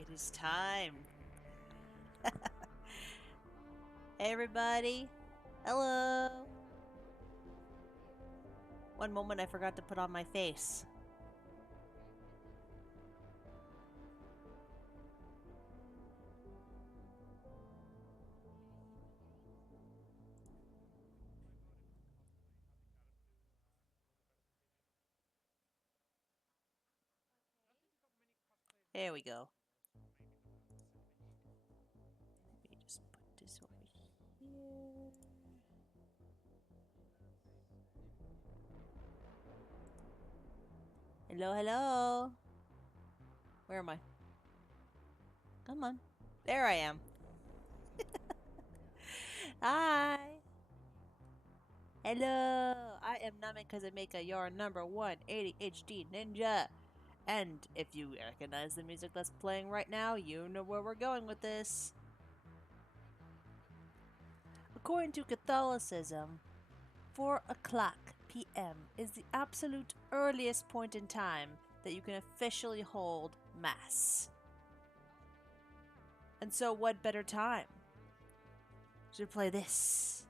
It is time. Hey everybody. Hello. One moment I forgot to put on my face. There we go. Let me just put this over here. Hello, hello. Where am I? Come on. There I am. Hi. Hello. I am Namen Kazameka, your number one ADHD ninja. And if you recognize the music that's playing right now, you know where we're going with this. According to Catholicism, 4 o'clock p.m. is the absolute earliest point in time that you can officially hold Mass. And so, what better time to play this?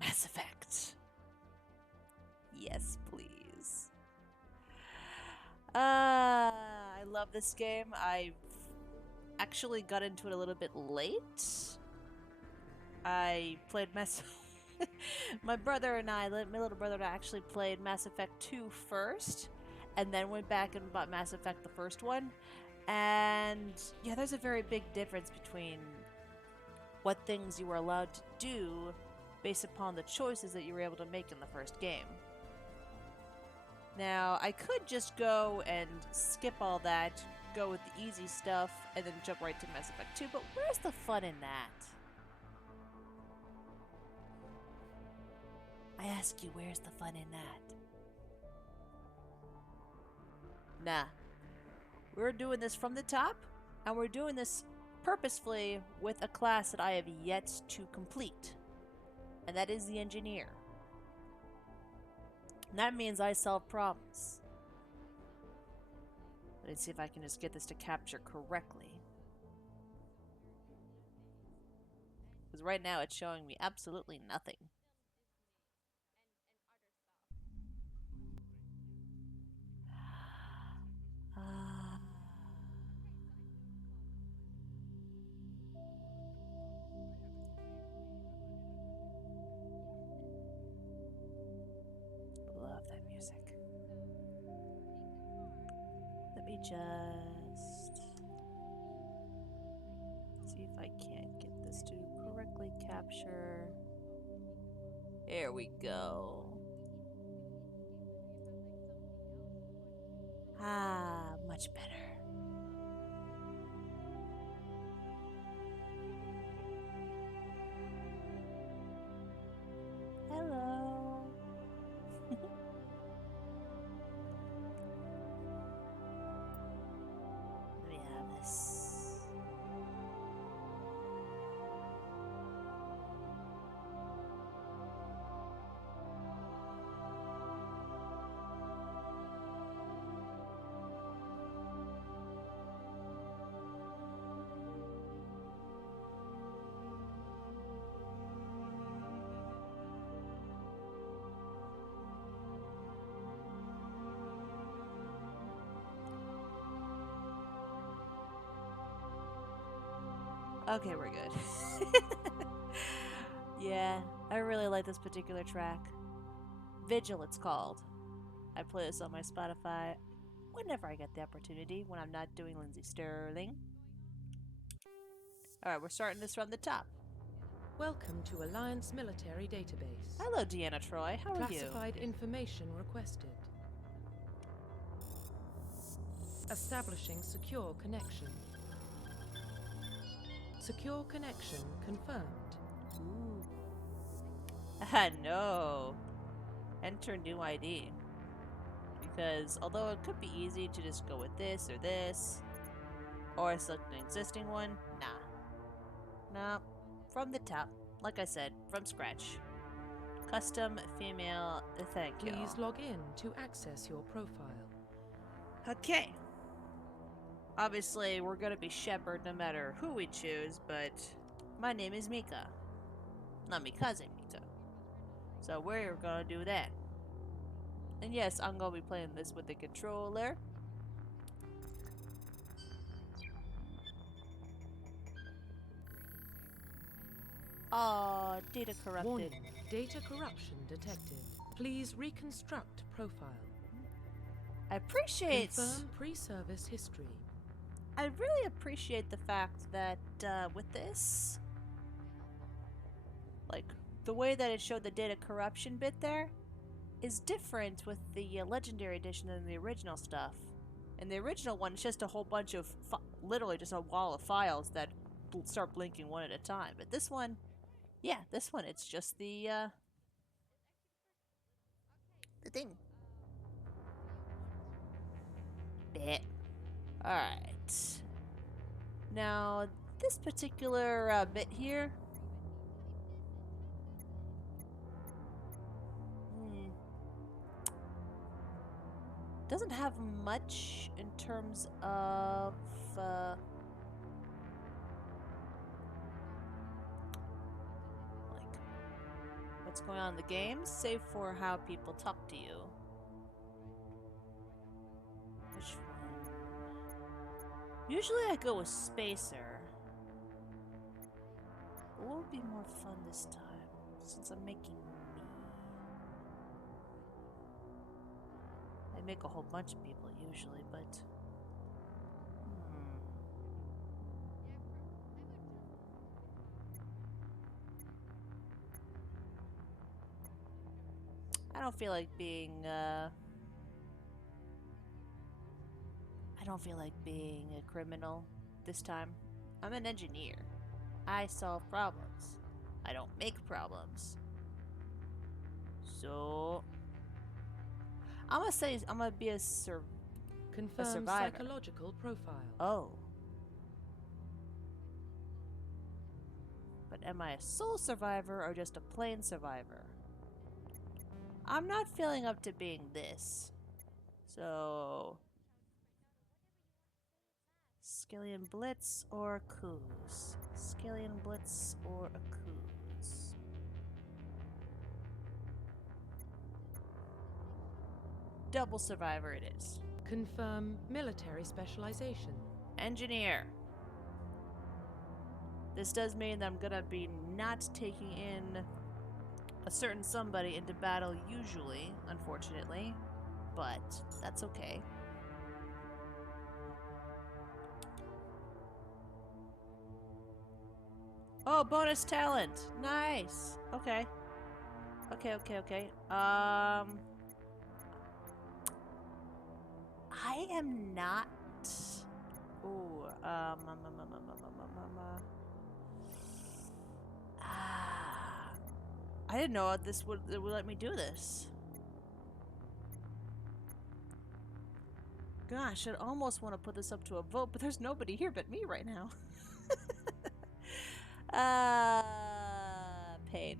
Mass Effect. Yes, please. I love this game. I actually got into it a little bit late. I played Mass. My brother and I, my little brother, actually played Mass Effect 2 first, and then went back and bought Mass Effect the first one. And yeah, there's a very big difference between what things you were allowed to do based upon the choices that you were able to make in the first game. Now, I could just go and skip all that, go with the easy stuff, and then jump right to Mass Effect 2, but where's the fun in that? I ask you, where's the fun in that? Nah. We're doing this from the top, and we're doing this purposefully with a class that I have yet to complete, and that is the engineer. And that means I solve problems. Let's see if I can just get this to capture correctly. Because right now it's showing me absolutely nothing. Love that music. Let me just see if I can't get this to correctly capture. There we go. Ah, much better. Hello. Let me have this. Okay, we're good. Yeah, I really like this particular track. Vigil, it's called. I play this on my Spotify whenever I get the opportunity, when I'm not doing Lindsay Sterling. Alright, we're starting this from the top. Welcome to Alliance Military Database. Hello, Deanna Troy. How are you? Classified information requested. Establishing secure connection. Secure connection confirmed. Ooh. Ah, no. Enter new ID. Because although it could be easy to just go with this or this, or select an existing one, nah. From the top. Like I said, from scratch. Custom female, thank you. Please log in to access your profile. Okay. Obviously, we're gonna be Shepherd no matter who we choose, but my name is Mika. Not Mikaze Mika. So we're gonna do that. And yes, I'm gonna be playing this with the controller. Aw, data corrupted. Warning, data corruption detected. Please reconstruct profile. I appreciate... Confirm pre-service history. I really appreciate the fact that with this, like, the way that it showed the data corruption bit there is different with the Legendary Edition than the original stuff. In the original one, it's just a whole bunch of, literally just a wall of files that start blinking one at a time. But this one, yeah, this one, it's just the thing. Bit. Alright. Now, this particular bit here, doesn't have much in terms of like what's going on in the game, save for how people talk to you. Which one? Usually I go with Spacer. But what would be more fun this time, since I'm making me? I make a whole bunch of people usually, but... I don't feel like being, I don't feel like being a criminal this time. I'm an engineer. I solve problems. I don't make problems. So... I'm gonna say I'm gonna be a Confirm survivor. psychological profile. Oh. But am I a soul survivor or just a plain survivor? I'm not feeling up to being this. So... Skillion Blitz or Coos? Skillion Blitz or a Coos? Double survivor it is. Confirm military specialization. Engineer. This does mean that I'm gonna be not taking in a certain somebody into battle usually, unfortunately. But that's okay. Oh, bonus talent! Nice! Okay. Okay. I am not... Ooh, I didn't know it would let me do this. Gosh, I'd almost want to put this up to a vote, but there's nobody here but me right now. Pain.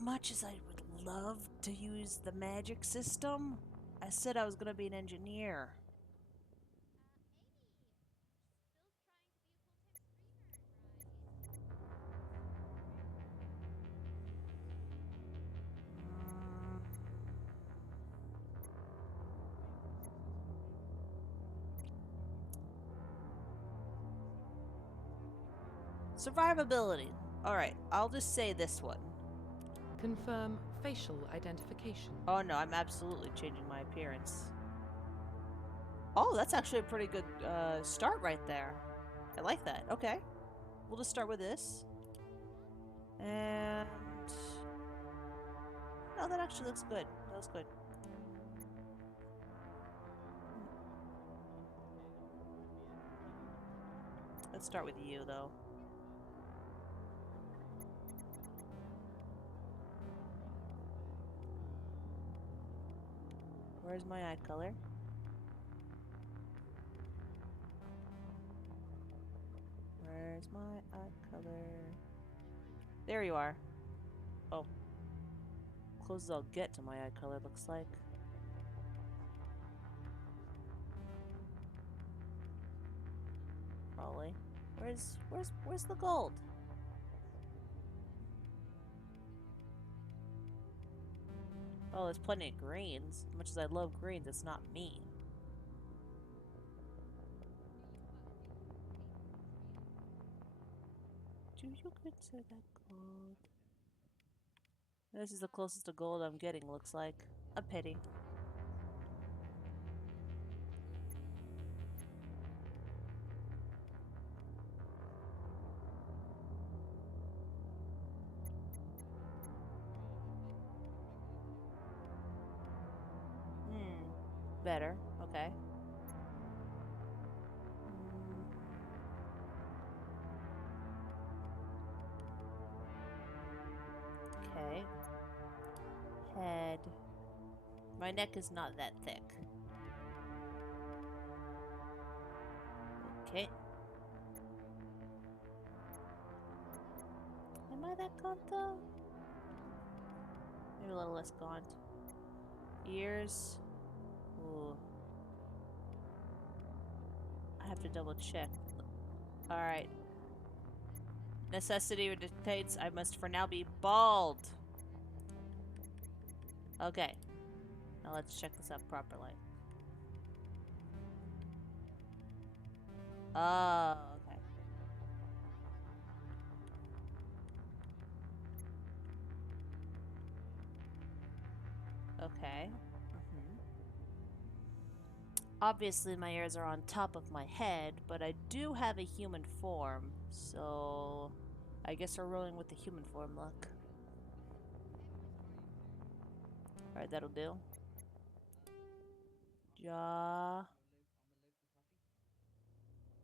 Much as I would love to use the magic system, I said I was gonna be an engineer. Survivability. Alright, I'll just say this one. Confirm facial identification. Oh no, I'm absolutely changing my appearance. Oh, that's actually a pretty good start right there. I like that. Okay. We'll just start with this. And... No, that actually looks good. That looks good. Let's start with you, though. Where's my eye color? Where's my eye color? There you are. Oh. Close as I'll get to my eye color, looks like. Probably. Where's the gold? Oh, there's plenty of greens. As much as I love greens, it's not me. Do you consider that gold? This is the closest to gold I'm getting, looks like. A pity. Better. Okay. Okay. Head. My neck is not that thick. Okay. Am I that gaunt though? Maybe a little less gaunt. Ears. Ooh. I have to double check. Alright. Necessity dictates I must for now be bald. Okay. Now let's check this out properly. Oh, okay. Okay. Obviously, my ears are on top of my head, but I do have a human form, so I guess we're rolling with the human form look. Alright, that'll do. Jaw.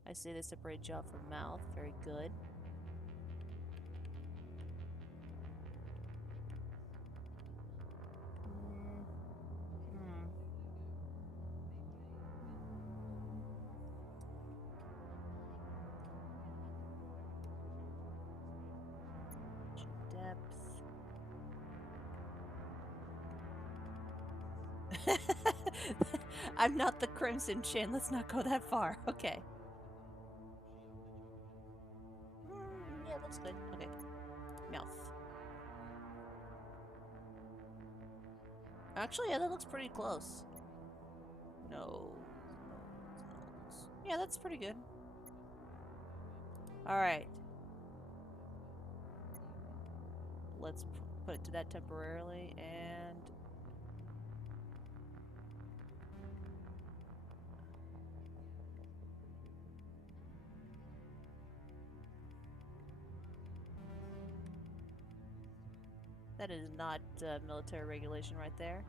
I see they separate jaw from mouth. Very good. Depth. I'm not the Crimson Chin. Let's not go that far. Okay. Yeah, looks good. Okay. Mouth. Actually, yeah, that looks pretty close. Nose. Yeah, that's pretty good. Alright. Let's put it to that temporarily, and... That is not military regulation right there.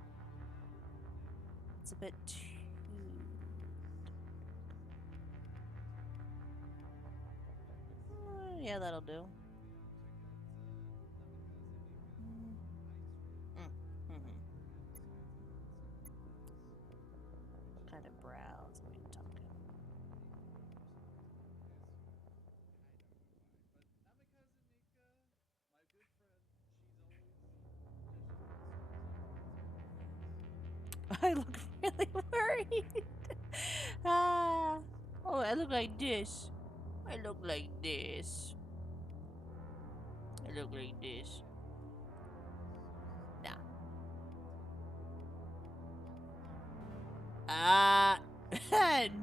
It's a bit too... yeah, that'll do. What kind of brows are we talking? I look really worried. Ah. Oh, I look like this. I look like this. I look like this. Nah.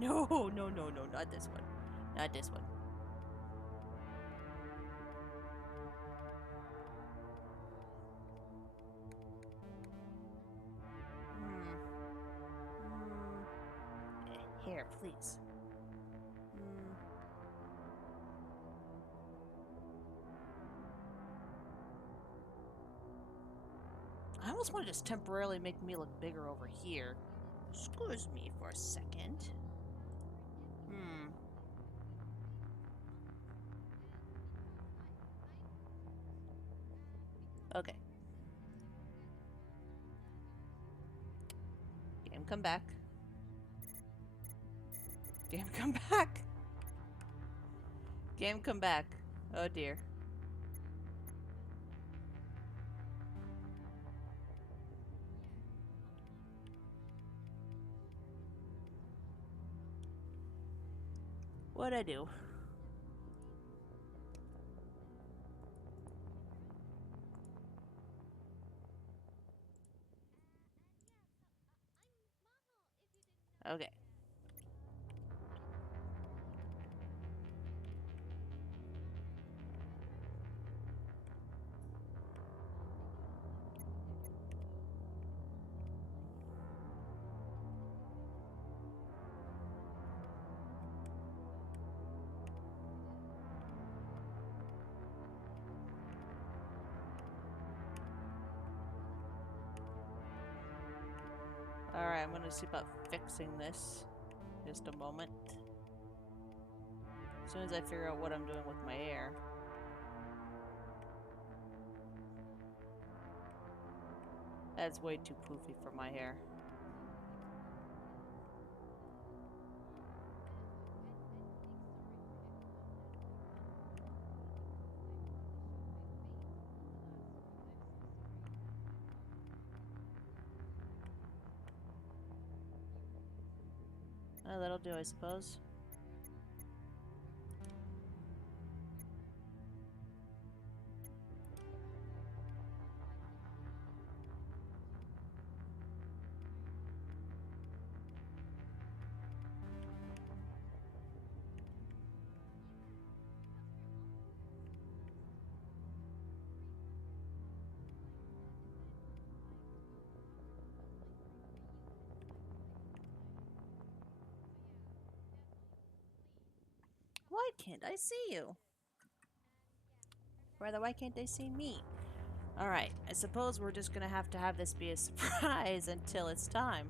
No, no, no, no, not this one. Not this one. Hair, please. I almost want to just temporarily make me look bigger over here. Excuse me for a second. Okay. come back. Game, come back. Game, come back. Oh dear. What'd I do? Okay. Alright, I'm gonna see about fixing this. Just a moment. As soon as I figure out what I'm doing with my hair. That's way too poofy for my hair. That'll do, I suppose. Why can't I see you? Rather, why can't they see me? Alright, I suppose we're just gonna have to have this be a surprise until it's time.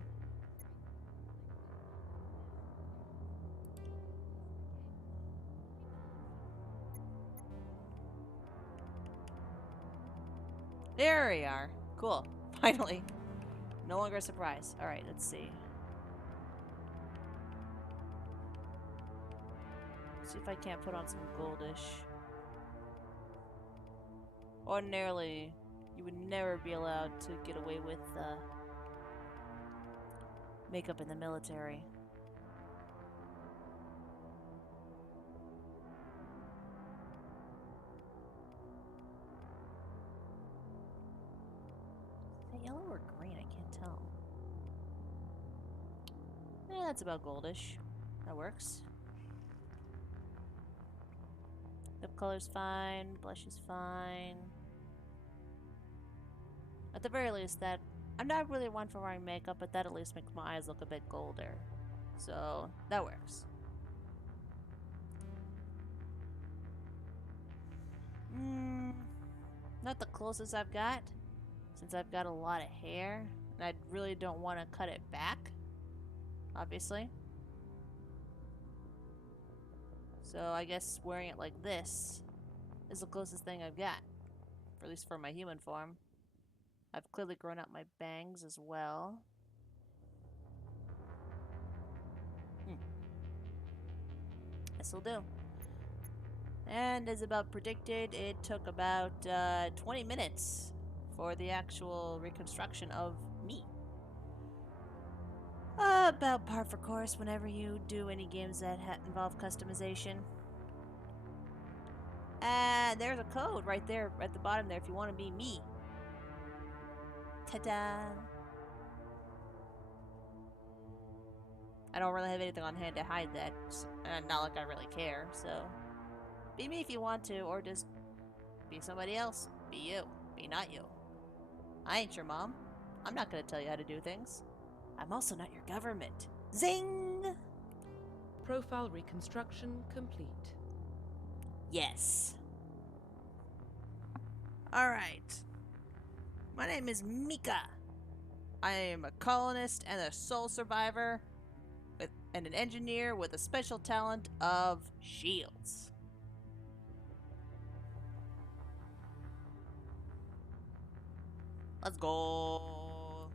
There we are. Cool. Finally. No longer a surprise. Alright, let's see. See if I can't put on some goldish. Ordinarily, you would never be allowed to get away with makeup in the military. Is that yellow or green? I can't tell. That's about goldish. That works. Lip color's fine. Blush is fine. At the very least, that... I'm not really one for wearing makeup, but that at least makes my eyes look a bit golder. So, that works. Not the closest I've got, since I've got a lot of hair, and I really don't want to cut it back, obviously. So I guess wearing it like this is the closest thing I've got, or at least for my human form. I've clearly grown out my bangs as well. This'll do. And as about predicted, it took about 20 minutes for the actual reconstruction of me. About par for course whenever you do any games that involve customization. And there's a code right there at the bottom there if you want to be me. Ta-da! I don't really have anything on hand to hide that. Not like I really care, so... Be me if you want to, or just be somebody else. Be you. Be not you. I ain't your mom. I'm not gonna tell you how to do things. I'm also not your government. Zing! Profile reconstruction complete. Yes. Alright. My name is Mika. I am a colonist and a sole survivor, and an engineer with a special talent of shields. Let's go.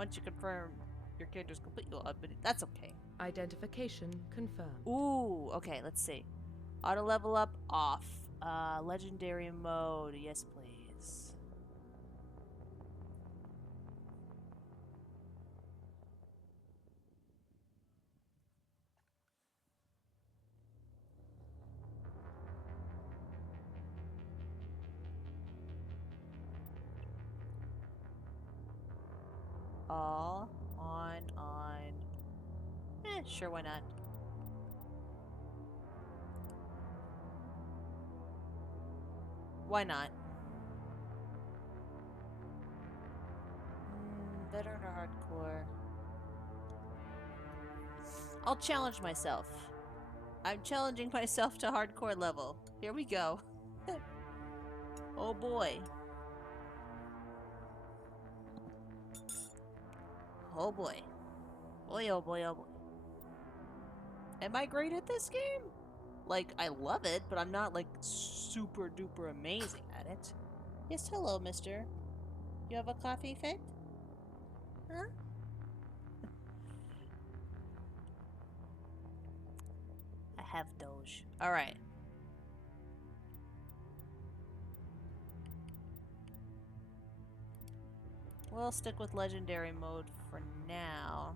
Once you confirm your character's complete, you'll but that's okay. Identification confirmed. Ooh, okay, let's see. Auto level up off. Legendary mode, yes please. All on. Sure, why not? Why not? Veteran or hardcore? I'll challenge myself. I'm challenging myself to hardcore level. Here we go. Oh boy. Oh boy. Boy, oh boy, oh boy. Am I great at this game? Like, I love it, but I'm not, like, super duper amazing at it. Yes, hello, mister. You have a coffee fit? Huh? I have Doge. Alright. We'll stick with legendary mode for now.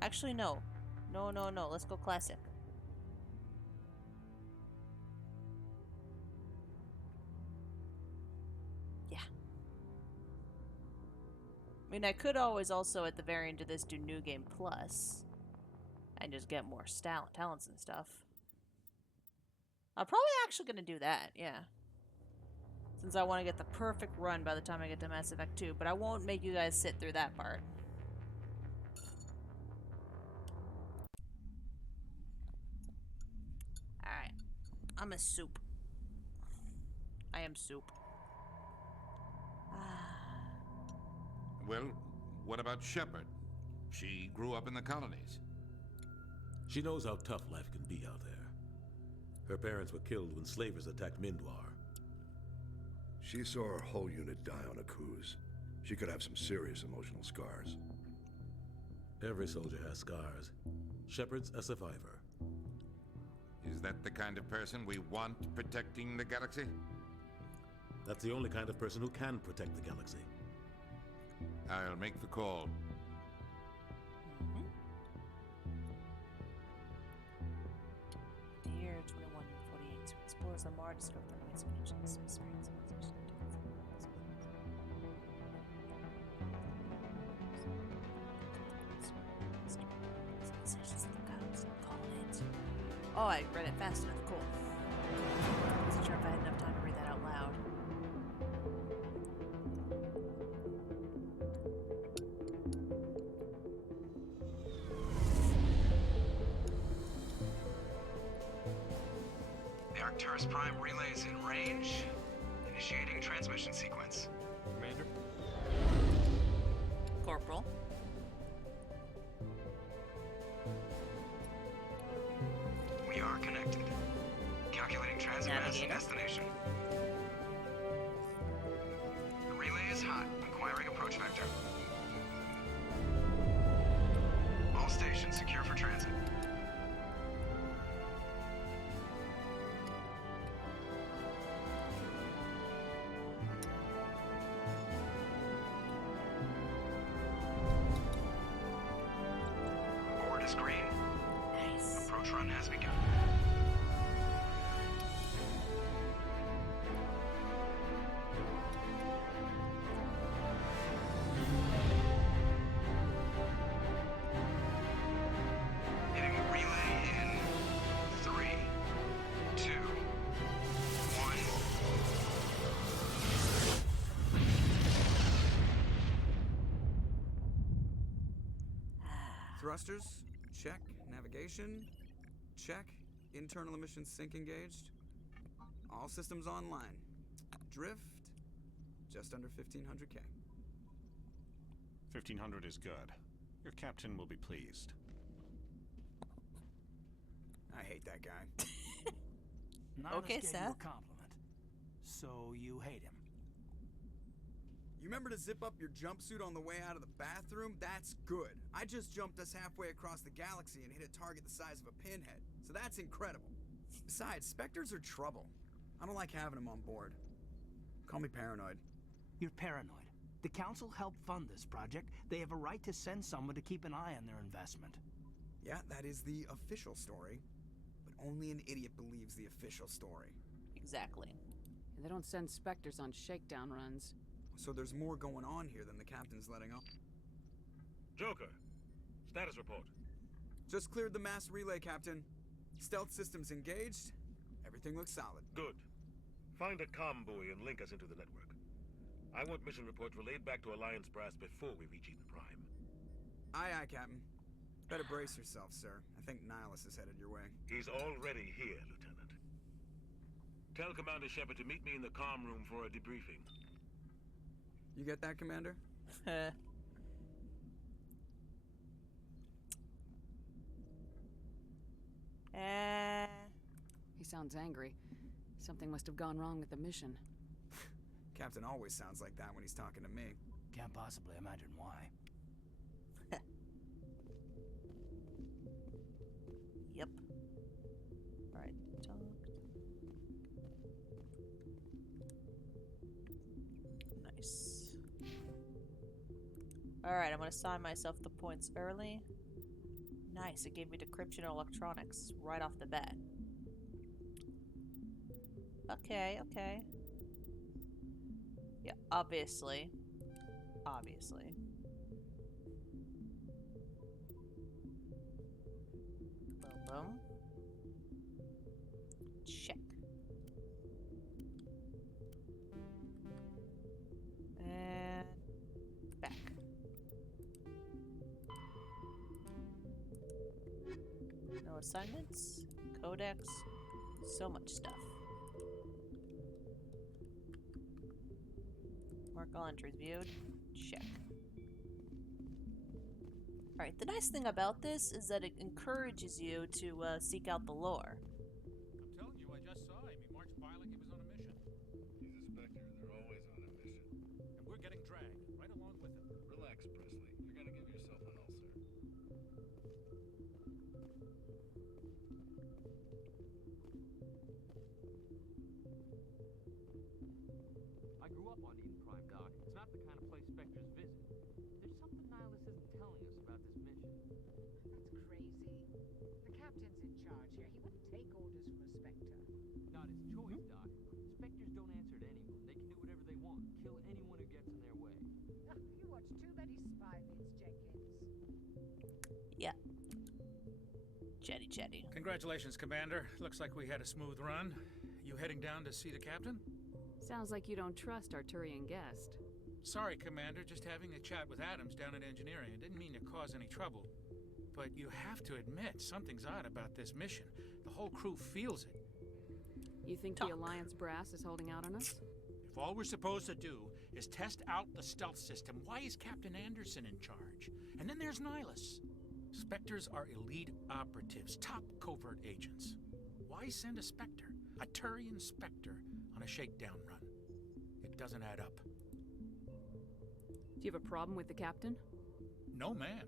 Actually, no. No. Let's go classic. Yeah. I mean, I could always also, at the very end of this, do New Game Plus. And just get more talents and stuff. I'm probably actually going to do that, yeah. Since I want to get the perfect run by the time I get to Mass Effect 2. But I won't make you guys sit through that part. Alright. I'm a soup. I am soup. Well, what about Shepard? She grew up in the colonies. She knows how tough life can be out there. Her parents were killed when slavers attacked Mindwar. She saw her whole unit die on a cruise. She could have some serious emotional scars. Every soldier has scars. Shepard's a survivor. Is that the kind of person we want protecting the galaxy? That's the only kind of person who can protect the galaxy. I'll make the call. The year 2148 explores the Mars, discover the noise dimensions, experience Oh, I read it fast enough. Cool. Wasn't sure if I had enough time to read that out loud. The Arcturus Prime relay is in range. Initiating transmission sequence. Commander? Corporal. We are connected. Calculating transit mass and destination. The relay is hot. Acquiring approach vector. All stations secure for transit. Board is green. Nice. Approach run has begun. Hitting the relay in 3, 2, 1. Thrusters, check. Navigation, check. Internal emissions sync engaged. All systems online. Drift, just under 1500K. 1500 is good. Your captain will be pleased. I hate that guy. None Okay, of us gave you Seth. a compliment, so you hate him. You remember to zip up your jumpsuit on the way out of the bathroom? That's good. I just jumped us halfway across the galaxy and hit a target the size of a pinhead, so that's incredible. Besides, Spectres are trouble. I don't like having them on board. Call me paranoid. You're paranoid. The Council helped fund this project. They have a right to send someone to keep an eye on their investment. Yeah, that is the official story. But only an idiot believes the official story. Exactly. They don't send Spectres on shakedown runs. So there's more going on here than the captain's letting on. Joker, status report. Just cleared the mass relay, Captain. Stealth systems engaged. Everything looks solid. Good. Find a comm buoy and link us into the network. I want mission reports relayed back to Alliance Brass before we reach Eden Prime. Aye, aye, Captain. Better brace yourself, sir. I think Nihilus is headed your way. He's already here, Lieutenant. Tell Commander Shepard to meet me in the comm room for a debriefing. You get that, Commander? He sounds angry. Something must have gone wrong with the mission. Captain always sounds like that when he's talking to me. Can't possibly imagine why. Yep. Alright, talk. Nice. Alright, I'm gonna assign myself the points early. Nice, it gave me decryption and electronics right off the bat. Okay, okay. Yeah, obviously. Obviously. Boom, boom. Check. And back. No assignments, codex, so much stuff. Mark all entries viewed. Check. Alright, the nice thing about this is that it encourages you to seek out the lore. I'm telling you, I just saw him. He marched by like he was on a mission. He's a Spectre. They're always on a mission. And we're getting dragged right along with him. Relax, Presley. You're gonna give yourself an ulcer. I grew up on Eden Prime, Doc. It's not the kind of place Spectres visit. There's something Nihilus isn't telling us about this mission. That's crazy. The captain's in charge here. He wouldn't take orders from a Spectre. Not his choice, Doc. Spectres don't answer to anyone. They can do whatever they want, kill anyone who gets in their way. You watch too many spy vids, Jenkins. Yeah. Chatty. Congratulations, Commander. Looks like we had a smooth run. You heading down to see the captain? Sounds like you don't trust our Turian guest. Sorry, Commander. Just having a chat with Adams down at engineering. I didn't mean to cause any trouble. But you have to admit, something's odd about this mission. The whole crew feels it. You think the Alliance brass is holding out on us? If all we're supposed to do is test out the stealth system, why is Captain Anderson in charge? And then there's Nihilus. Spectres are elite operatives, top covert agents. Why send a Spectre, a Turian Spectre, on a shakedown run? It doesn't add up. Do you have a problem with the captain? No, man.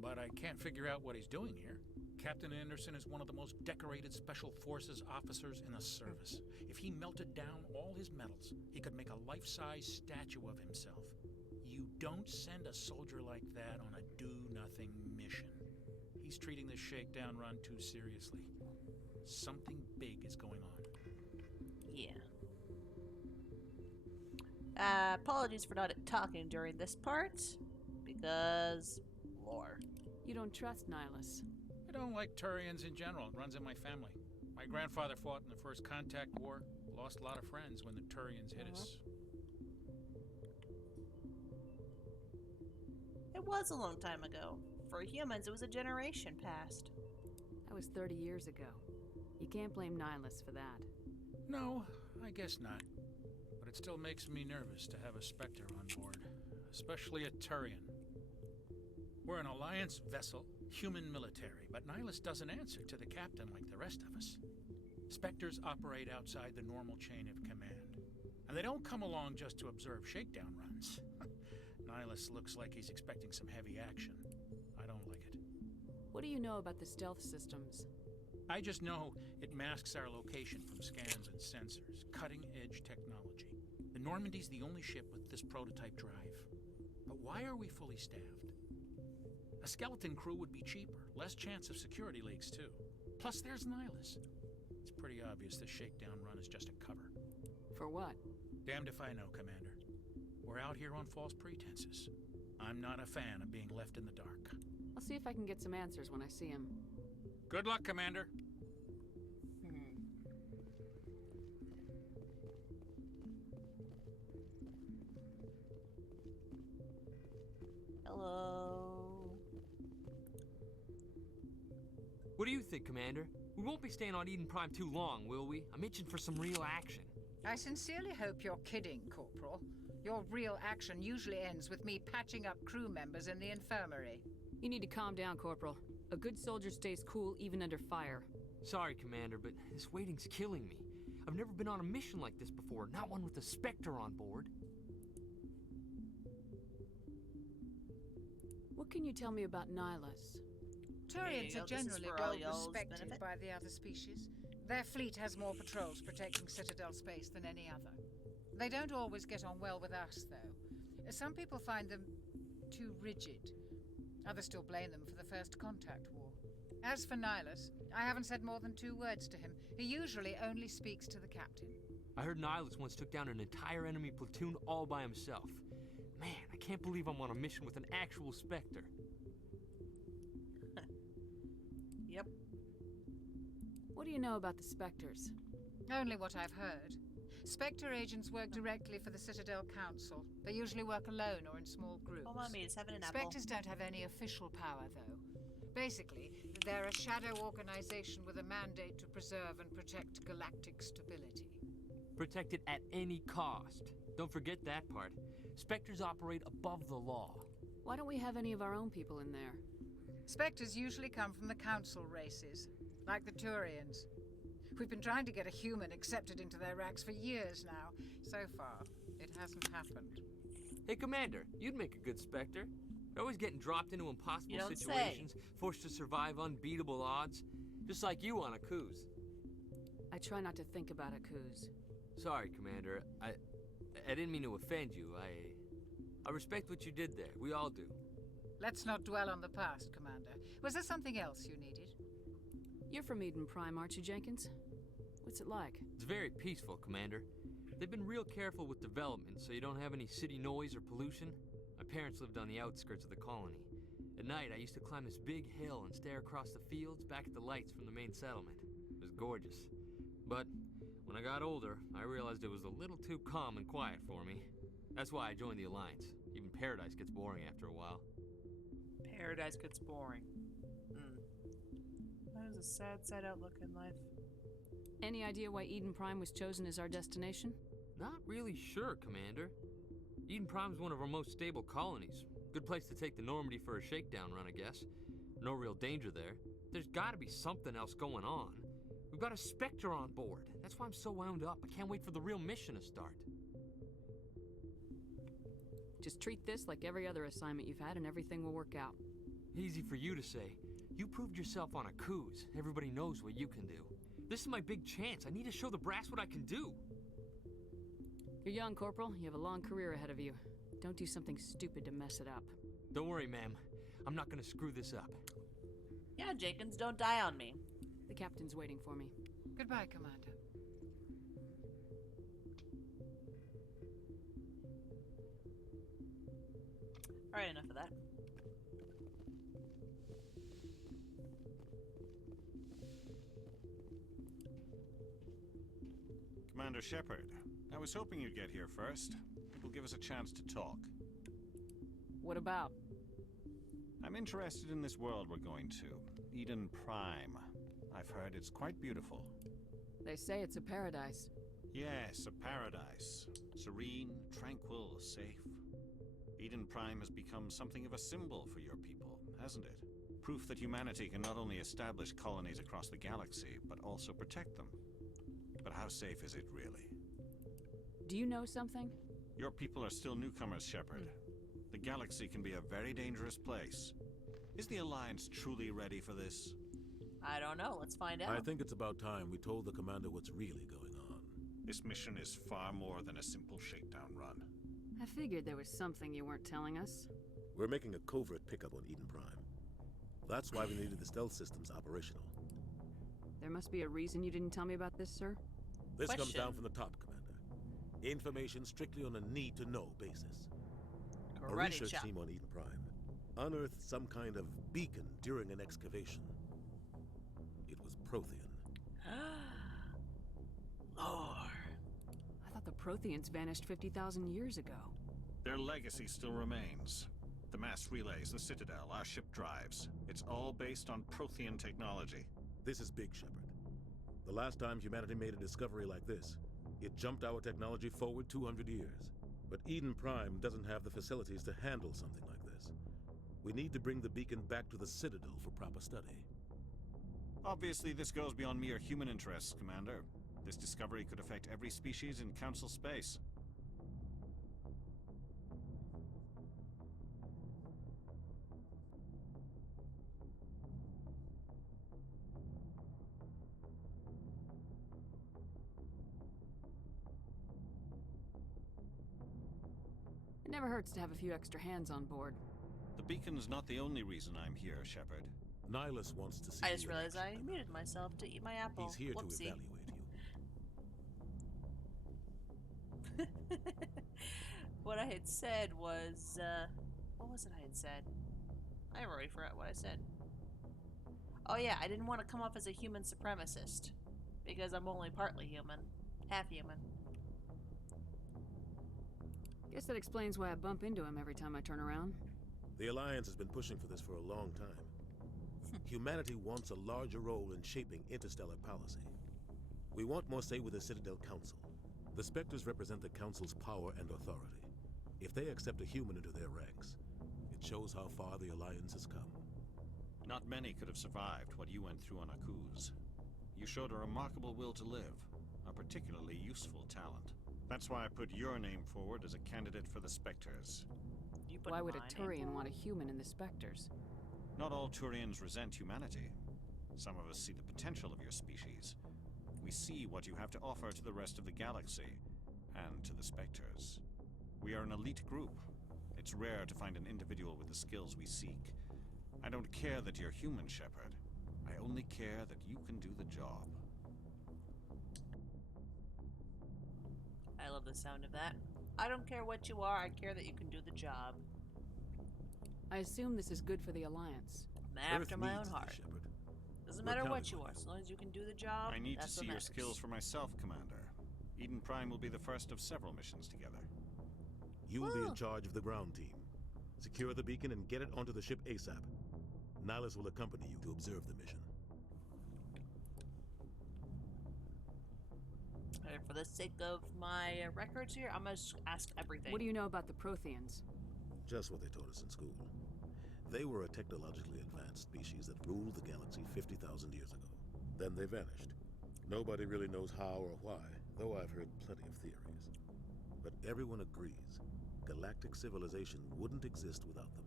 But I can't figure out what he's doing here. Captain Anderson is one of the most decorated Special Forces officers in the service. If he melted down all his medals, he could make a life-size statue of himself. You don't send a soldier like that on a do-nothing mission. He's treating this shakedown run too seriously. Something big is going on. Yeah. Apologies for not talking during this part, because lore. You don't trust Nihilus. I don't like Turians in general. It runs in my family. My grandfather fought in the First Contact War. Lost a lot of friends when the Turians hit us. It was a long time ago. For humans, it was a generation past. That was 30 years ago. You can't blame Nihilus for that. No, I guess not. But it still makes me nervous to have a Spectre on board. Especially a Turian. We're an Alliance vessel, human military, but Nihilus doesn't answer to the captain like the rest of us. Spectres operate outside the normal chain of command. And they don't come along just to observe shakedown runs. Nihilus looks like he's expecting some heavy action. I don't like it. What do you know about the stealth systems? I just know it masks our location from scans and sensors. Cutting-edge technology. The Normandy's the only ship with this prototype drive. But why are we fully staffed? A skeleton crew would be cheaper. Less chance of security leaks, too. Plus, there's Nihilus. It's pretty obvious this shakedown run is just a cover. For what? Damned if I know, Commander. We're out here on false pretenses. I'm not a fan of being left in the dark. I'll see if I can get some answers when I see him. Good luck, Commander. Hello. What do you think, Commander? We won't be staying on Eden Prime too long, will we? I'm itching for some real action. I sincerely hope you're kidding, Corporal. Your real action usually ends with me patching up crew members in the infirmary. You need to calm down, Corporal. A good soldier stays cool even under fire. Sorry, Commander, but this waiting's killing me. I've never been on a mission like this before, not one with a Spectre on board. What can you tell me about Nihilus? Turians are This is generally for all well y'all's respected benefit. by the other species. Their fleet has more patrols protecting Citadel space than any other. They don't always get on well with us, though. Some people find them too rigid. Others still blame them for the First Contact War. As for Nihilus, I haven't said more than 2 words to him. He usually only speaks to the captain. I heard Nihilus once took down an entire enemy platoon all by himself. Man, I can't believe I'm on a mission with an actual Spectre. Yep. What do you know about the Spectres? Only what I've heard. Spectre agents work directly for the Citadel Council. They usually work alone or in small groups. Oh, Mommy, it's having an apple. Spectres don't have any official power, though. Basically, they're a shadow organization with a mandate to preserve and protect galactic stability. Protect it at any cost. Don't forget that part. Spectres operate above the law. Why don't we have any of our own people in there? Spectres usually come from the Council races, like the Turians. We've been trying to get a human accepted into their ranks for years now. So far, it hasn't happened. Hey, Commander, you'd make a good Spectre. You're always getting dropped into impossible You don't situations, forced to survive unbeatable odds. Just like you on Akuz. I try not to think about Akuz. Sorry, Commander. I didn't mean to offend you. I respect what you did there. We all do. Let's not dwell on the past, Commander. Was there something else you needed? You're from Eden Prime, aren't you, Jenkins? What's it like? It's very peaceful, Commander. They've been real careful with development, so you don't have any city noise or pollution. My parents lived on the outskirts of the colony. At night, I used to climb this big hill and stare across the fields back at the lights from the main settlement. It was gorgeous. But when I got older, I realized it was a little too calm and quiet for me. That's why I joined the Alliance. Even Paradise gets boring after a while. Paradise gets boring. That is a sad, sad outlook in life. Any idea why Eden Prime was chosen as our destination? Not really sure, Commander. Eden Prime's one of our most stable colonies. Good place to take the Normandy for a shakedown run, I guess. No real danger there. There's gotta be something else going on. We've got a Spectre on board. That's why I'm so wound up. I can't wait for the real mission to start. Just treat this like every other assignment you've had and everything will work out. Easy for you to say. You proved yourself on Akuz. Everybody knows what you can do. This is my big chance. I need to show the brass what I can do. You're young, Corporal. You have a long career ahead of you. Don't do something stupid to mess it up. Don't worry, ma'am. I'm not gonna screw this up. Yeah, Jenkins, don't die on me. The captain's waiting for me. Goodbye, Commander. Alright, enough of that. Commander Shepard, I was hoping you'd get here first. It will give us a chance to talk. What about? I'm interested in this world we're going to, Eden Prime. I've heard it's quite beautiful. They say it's a paradise. Yes, a paradise. Serene, tranquil, safe. Eden Prime has become something of a symbol for your people, hasn't it? Proof that humanity can not only establish colonies across the galaxy, but also protect them. But how safe is it really? Do you know something? Your people are still newcomers, Shepard. The galaxy can be a very dangerous place. Is the Alliance truly ready for this? I don't know. Let's find out. I think it's about time we told the commander what's really going on. This mission is far more than a simple shakedown run. I figured there was something you weren't telling us. We're making a covert pickup on Eden Prime. That's why we needed the stealth systems operational. There must be a reason you didn't tell me about this, sir? This comes down from the top, Commander. Information strictly on a need-to-know basis. A research team on Eden Prime unearthed some kind of beacon during an excavation. It was Prothean. Lord. I thought the Protheans vanished 50,000 years ago. Their legacy still remains. The mass relays, the Citadel, our ship drives. It's all based on Prothean technology. This is big, Shepard. The last time humanity made a discovery like this, it jumped our technology forward 200 years. But Eden Prime doesn't have the facilities to handle something like this. We need to bring the beacon back to the Citadel for proper study. Obviously, this goes beyond mere human interests, Commander. This discovery could affect every species in Council space. It never hurts to have a few extra hands on board. The beacon's not the only reason I'm here, Shepard. Nihilus wants to see I just realized I muted myself to eat my apple. He's here Whoopsie. to evaluate you. What I had said was, what was it I had said? I already forgot what I said. Oh yeah, I didn't want to come off as a human supremacist. Because I'm only partly human. Half human. Guess that explains why I bump into him every time I turn around. The Alliance has been pushing for this for a long time. Humanity wants a larger role in shaping interstellar policy. We want more say with the Citadel Council. The Spectres represent the Council's power and authority. If they accept a human into their ranks, it shows how far the Alliance has come. Not many could have survived what you went through on Akuz. You showed a remarkable will to live, a particularly useful talent. That's why I put your name forward as a candidate for the Spectres. Why would a Turian want a human in the Spectres? Not all Turians resent humanity. Some of us see the potential of your species. We see what you have to offer to the rest of the galaxy, and to the Spectres. We are an elite group. It's rare to find an individual with the skills we seek. I don't care that you're human, Shepard. I only care that you can do the job. I love the sound of that. I don't care what you are, I care that you can do the job. I assume this is good for the Alliance. Man after my own heart. Doesn't matter what you are, as long as you can do the job. I need to that's see what your matters. skills for myself, Commander. Eden Prime will be the first of several missions together. You will be in charge of the ground team. Secure the beacon and get it onto the ship ASAP. Nihilus will accompany you to observe the mission. And for the sake of my records here, I'm gonna ask everything. What do you know about the Protheans? Just what they taught us in school. They were a technologically advanced species that ruled the galaxy 50,000 years ago. Then they vanished. Nobody really knows how or why, though I've heard plenty of theories. But everyone agrees, galactic civilization wouldn't exist without them.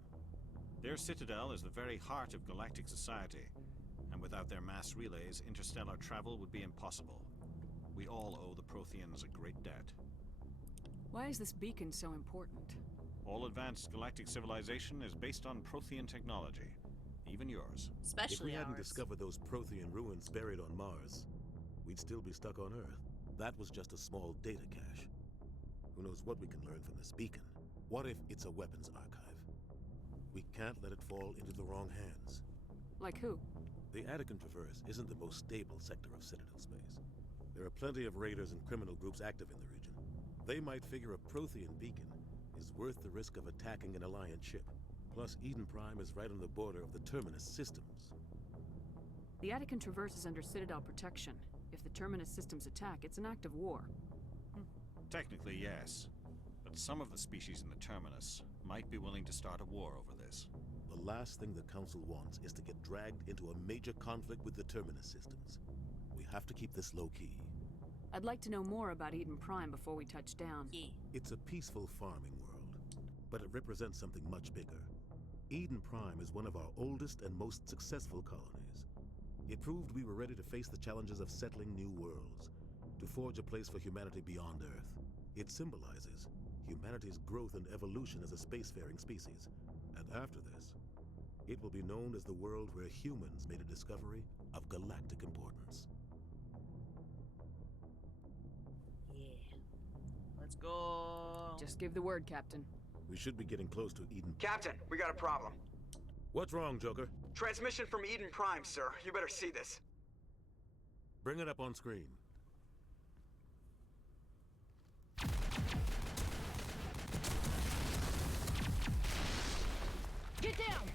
Their citadel is the very heart of galactic society, and without their mass relays, interstellar travel would be impossible. We all owe the Protheans a great debt. Why is this beacon so important? All advanced galactic civilization is based on Prothean technology, even yours. Especially if we hadn't ours. discovered those Prothean ruins buried on Mars, we'd still be stuck on Earth. That was just a small data cache. Who knows what we can learn from this beacon? What if it's a weapons archive? We can't let it fall into the wrong hands. Like who? The Attican Traverse isn't the most stable sector of Citadel space. There are plenty of raiders and criminal groups active in the region. They might figure a Prothean beacon is worth the risk of attacking an Alliance ship. Plus, Eden Prime is right on the border of the Terminus systems. The Attican Traverse is under Citadel protection. If the Terminus systems attack, it's an act of war. Technically, yes. But some of the species in the Terminus might be willing to start a war over this. The last thing the Council wants is to get dragged into a major conflict with the Terminus systems. We have to keep this low-key. I'd like to know more about Eden Prime before we touch down. It's a peaceful farming world, but it represents something much bigger. Eden Prime is one of our oldest and most successful colonies. It proved we were ready to face the challenges of settling new worlds, to forge a place for humanity beyond Earth. It symbolizes humanity's growth and evolution as a spacefaring species. And after this, it will be known as the world where humans made a discovery of galactic importance. Yeah. Let's go. Just give the word, Captain. We should be getting close to Eden. Captain, we got a problem. What's wrong, Joker? Transmission from Eden Prime, sir. You better see this. Bring it up on screen. Get down!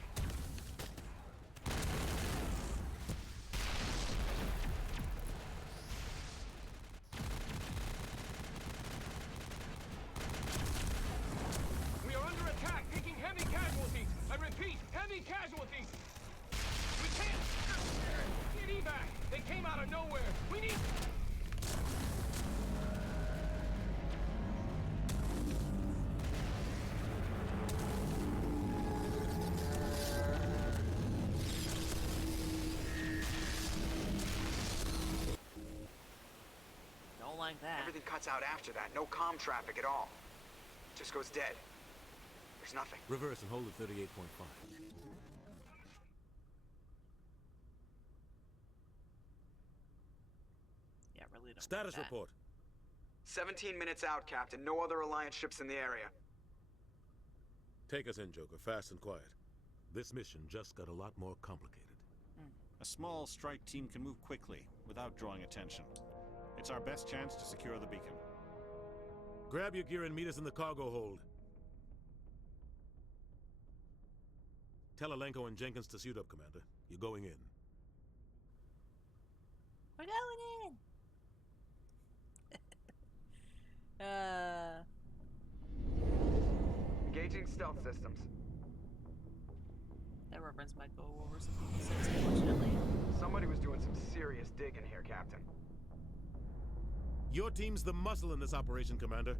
We are under attack, taking heavy casualties. I repeat, heavy casualties. We can't get evac. They came out of nowhere. We need. Don't like that. Everything cuts out after that. No comm traffic at all. Just goes dead. There's nothing. Reverse and hold at 38.5. Yeah, really don't. Status like that. report. 17 minutes out, Captain. No other Alliance ships in the area. Take us in, Joker, fast and quiet. This mission just got a lot more complicated. A small strike team can move quickly, without drawing attention. It's our best chance to secure the beacon. Grab your gear and meet us in the cargo hold. Tell Alenko and Jenkins to suit up, Commander. You're going in. We're going in. Engaging stealth systems. That reference might go over some people's heads, unfortunately. Somebody was doing some serious digging here, Captain. Your team's the muscle in this operation, Commander.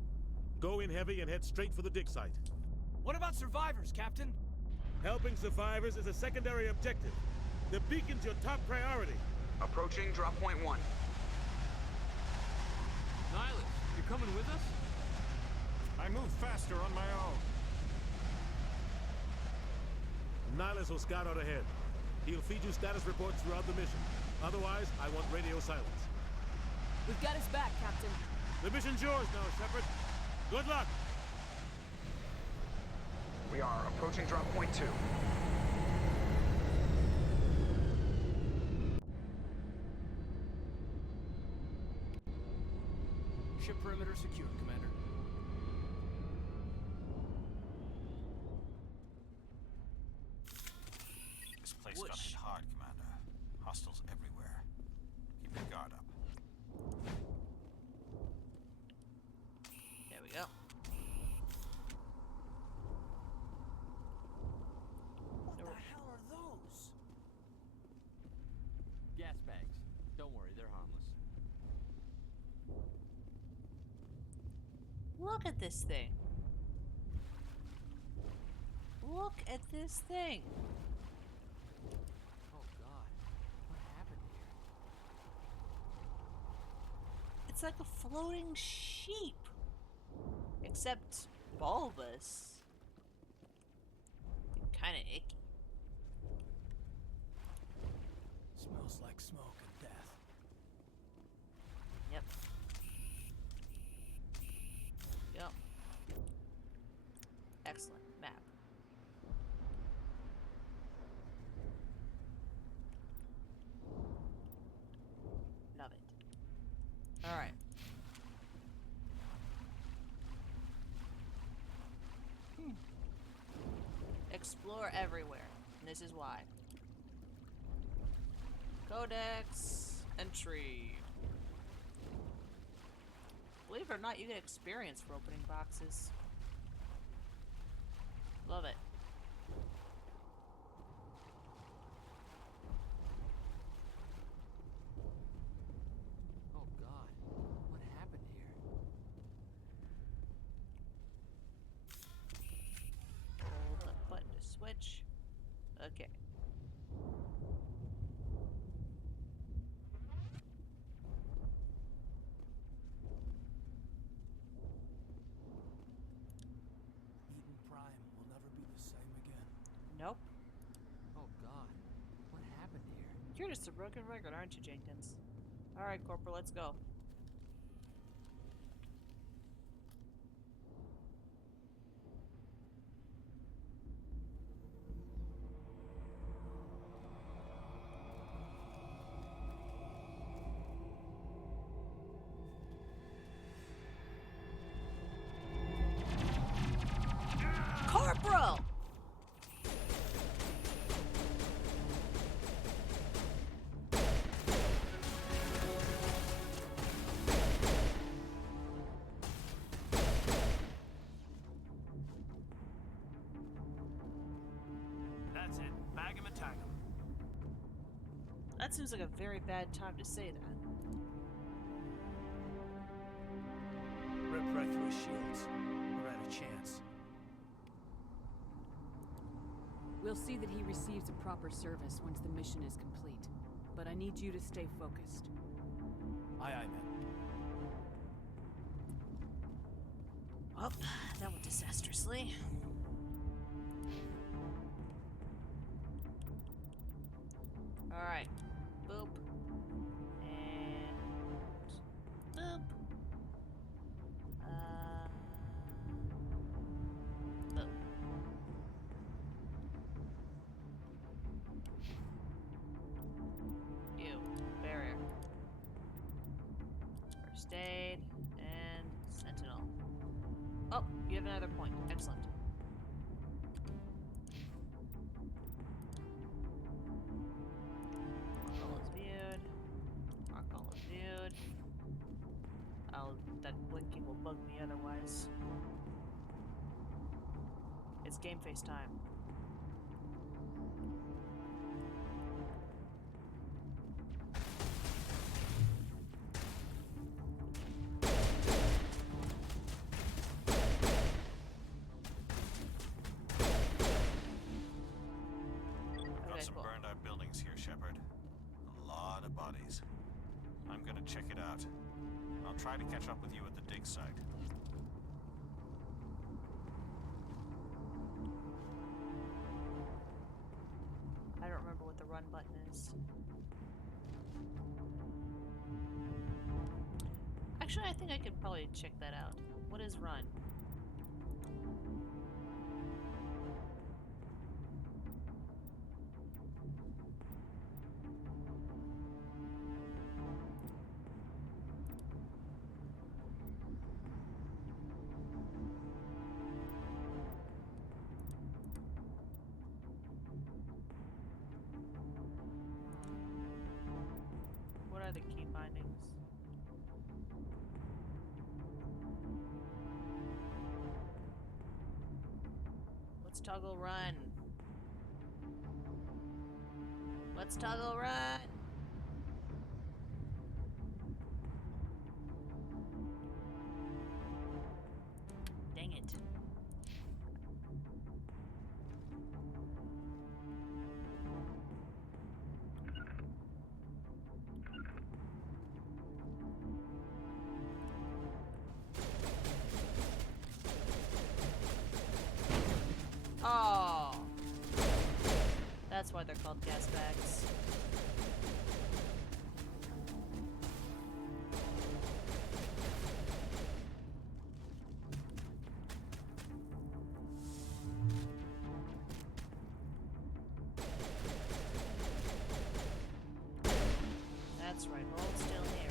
Go in heavy and head straight for the dig site. What about survivors, Captain? Helping survivors is a secondary objective. The beacon's your top priority. Approaching drop point 1. Nihilus, you're coming with us? I move faster on my own. Nihilus will scout out ahead. He'll feed you status reports throughout the mission. Otherwise, I want radio silence. We've got his back, Captain. The mission's yours now, Shepard. Good luck! We are approaching drop point 2. Ship perimeter secure, Commander. This place got hit hard, Commander. Hostiles everywhere. Keep your guard up. There we go. What the hell are those? Gas bags. Don't worry, they're harmless. Look at this thing. Look at this thing. Oh God, what happened here? It's like a floating sheep. Except bulbous. Kinda icky. Smells like smoke and death. Yep. Yep. Excellent map. Love it. Alright. Explore everywhere. And this is why. Codex entry. Believe it or not, you get experience for opening boxes. Love it. Oh God, a broken record, aren't you, Jenkins? Alright, Corporal, let's go. Corporal! That's it. Bag him and tag him. That seems like a very bad time to say that. Rip right through his shields. We're out of chance. We'll see that he receives a proper service once the mission is complete. But I need you to stay focused. Aye, aye, man. Well, that went disastrously. Alright. Boop. And... boop. Boop. You. Barrier. First aid. And sentinel. Oh, you have another point. Excellent. All is viewed. Mark all is viewed. That blinking will bug me otherwise. It's game face time. Got some burned out buildings here, Shepard. A lot of bodies. I'm gonna check it out. I'll try to catch up with you at the dig site. I don't remember what the run button is. Actually, I think I could probably check that out. What is run? What are the key findings? Let's toggle run. Let's toggle run. Dang it. Oh. That's why they're called gas bags. That's right, hold still here.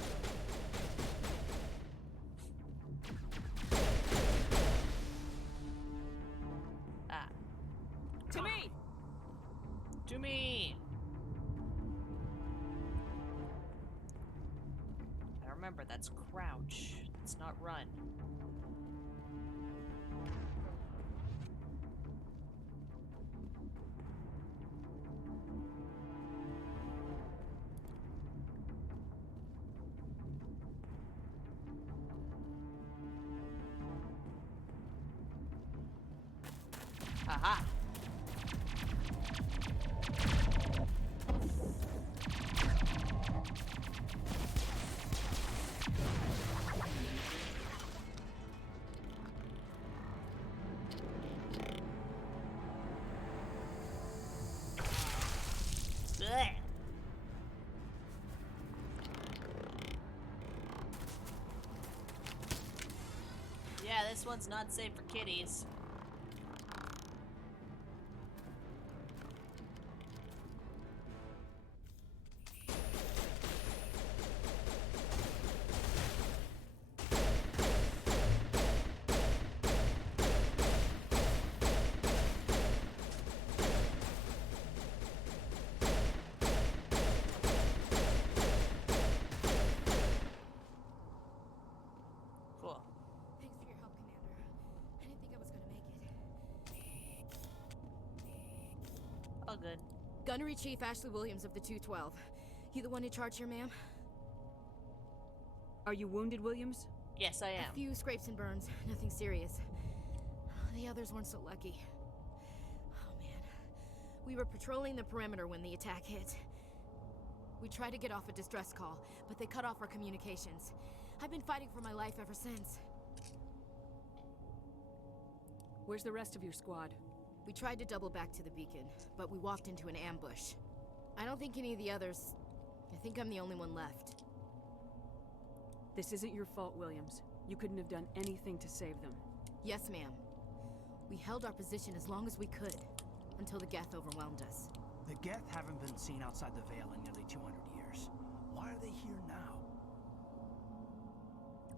Ah. To me! To me! Now remember, that's crouch. That's not run. Aha! Blech. Yeah, this one's not safe for kitties. Cool. Thanks for your help, Commander. I didn't think I was gonna make it. All good. Gunnery Chief Ashley Williams of the 212. You the one in charge here, ma'am? Are you wounded, Williams? Yes, I am. A few scrapes and burns, nothing serious. The others weren't so lucky. Oh man. We were patrolling the perimeter when the attack hit. We tried to get off a distress call, but they cut off our communications. I've been fighting for my life ever since. Where's the rest of your squad? We tried to double back to the beacon, but we walked into an ambush. I don't think any of the others... I think I'm the only one left. This isn't your fault, Williams. You couldn't have done anything to save them. Yes, ma'am. We held our position as long as we could, until the Geth overwhelmed us. The Geth haven't been seen outside the Veil in nearly 200 years. Why are they here now?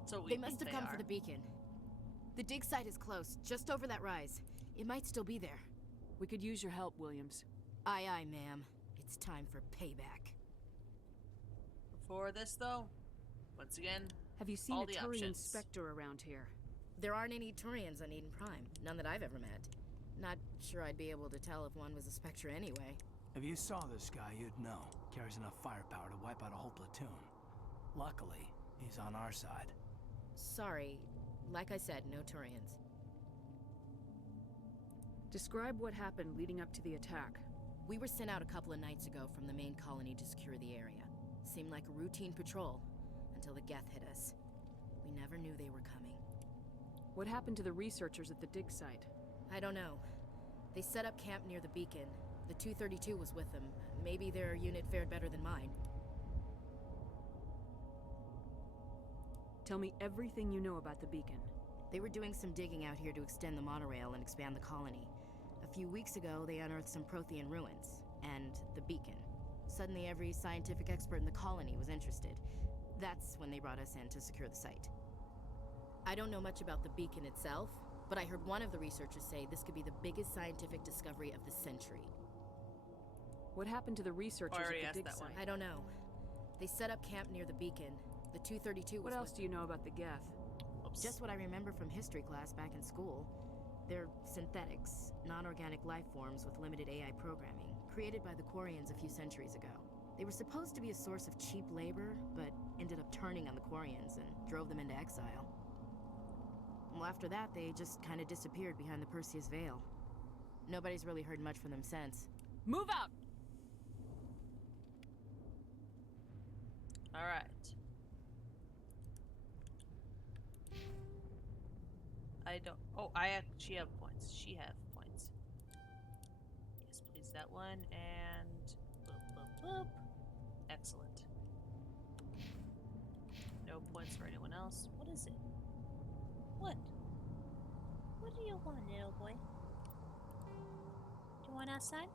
So they must have come for the beacon. The dig site is close, just over that rise. It might still be there. We could use your help, Williams. Aye, aye, ma'am. It's time for payback. Before this, though, once again, have you seen all a the Turian options. Spectre around here? There aren't any Turians on Eden Prime. None that I've ever met. Not sure I'd be able to tell if one was a Spectre anyway. If you saw this guy, you'd know. Carries enough firepower to wipe out a whole platoon. Luckily, he's on our side. Sorry. Like I said, no Turians. Describe what happened leading up to the attack. We were sent out a couple of nights ago from the main colony to secure the area. Seemed like a routine patrol, until the Geth hit us. We never knew they were coming. What happened to the researchers at the dig site? I don't know. They set up camp near the beacon. The 232 was with them. Maybe their unit fared better than mine. Tell me everything you know about the beacon. They were doing some digging out here to extend the monorail and expand the colony. A few weeks ago, they unearthed some Prothean ruins, and the beacon. Suddenly, every scientific expert in the colony was interested. That's when they brought us in to secure the site. I don't know much about the beacon itself, but I heard one of the researchers say this could be the biggest scientific discovery of the century. What happened to the researchers at the dig site? I don't know. They set up camp near the beacon. The 232 was What else do you know about the Geth? Just what I remember from history class back in school. They're synthetics, non-organic life forms with limited AI programming, created by the Quarians a few centuries ago. They were supposed to be a source of cheap labor, but ended up turning on the Quarians and drove them into exile. Well, after that, they just kind of disappeared behind the Perseus Veil. Nobody's really heard much from them since. Move out! Alright. I don't... Oh, I actually have points. She have points. Yes, please, that one. And... Boop, boop, boop. Excellent. No points for anyone else. What is it? What? What do you want, little boy? Do you want outside?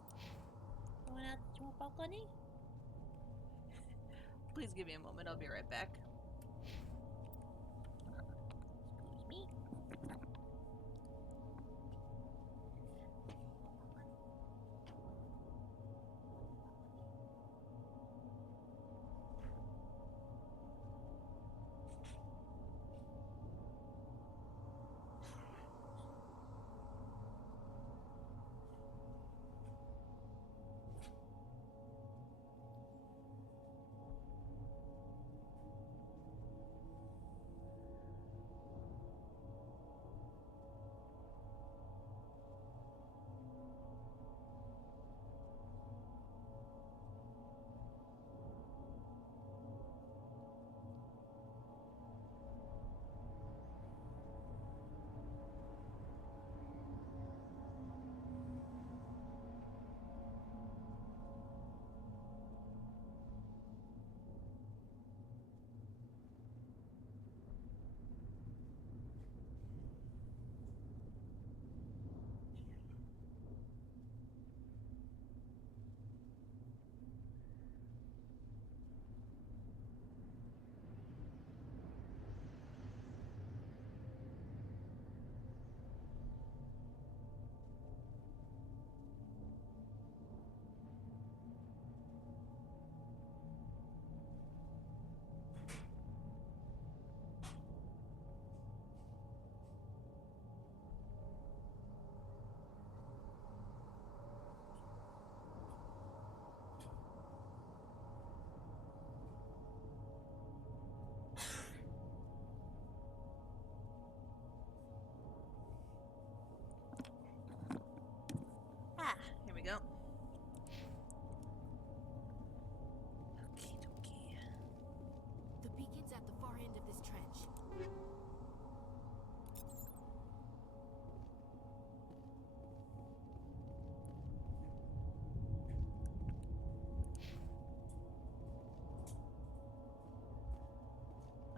You want out to a balcony? Please give me a moment. I'll be right back. Excuse me.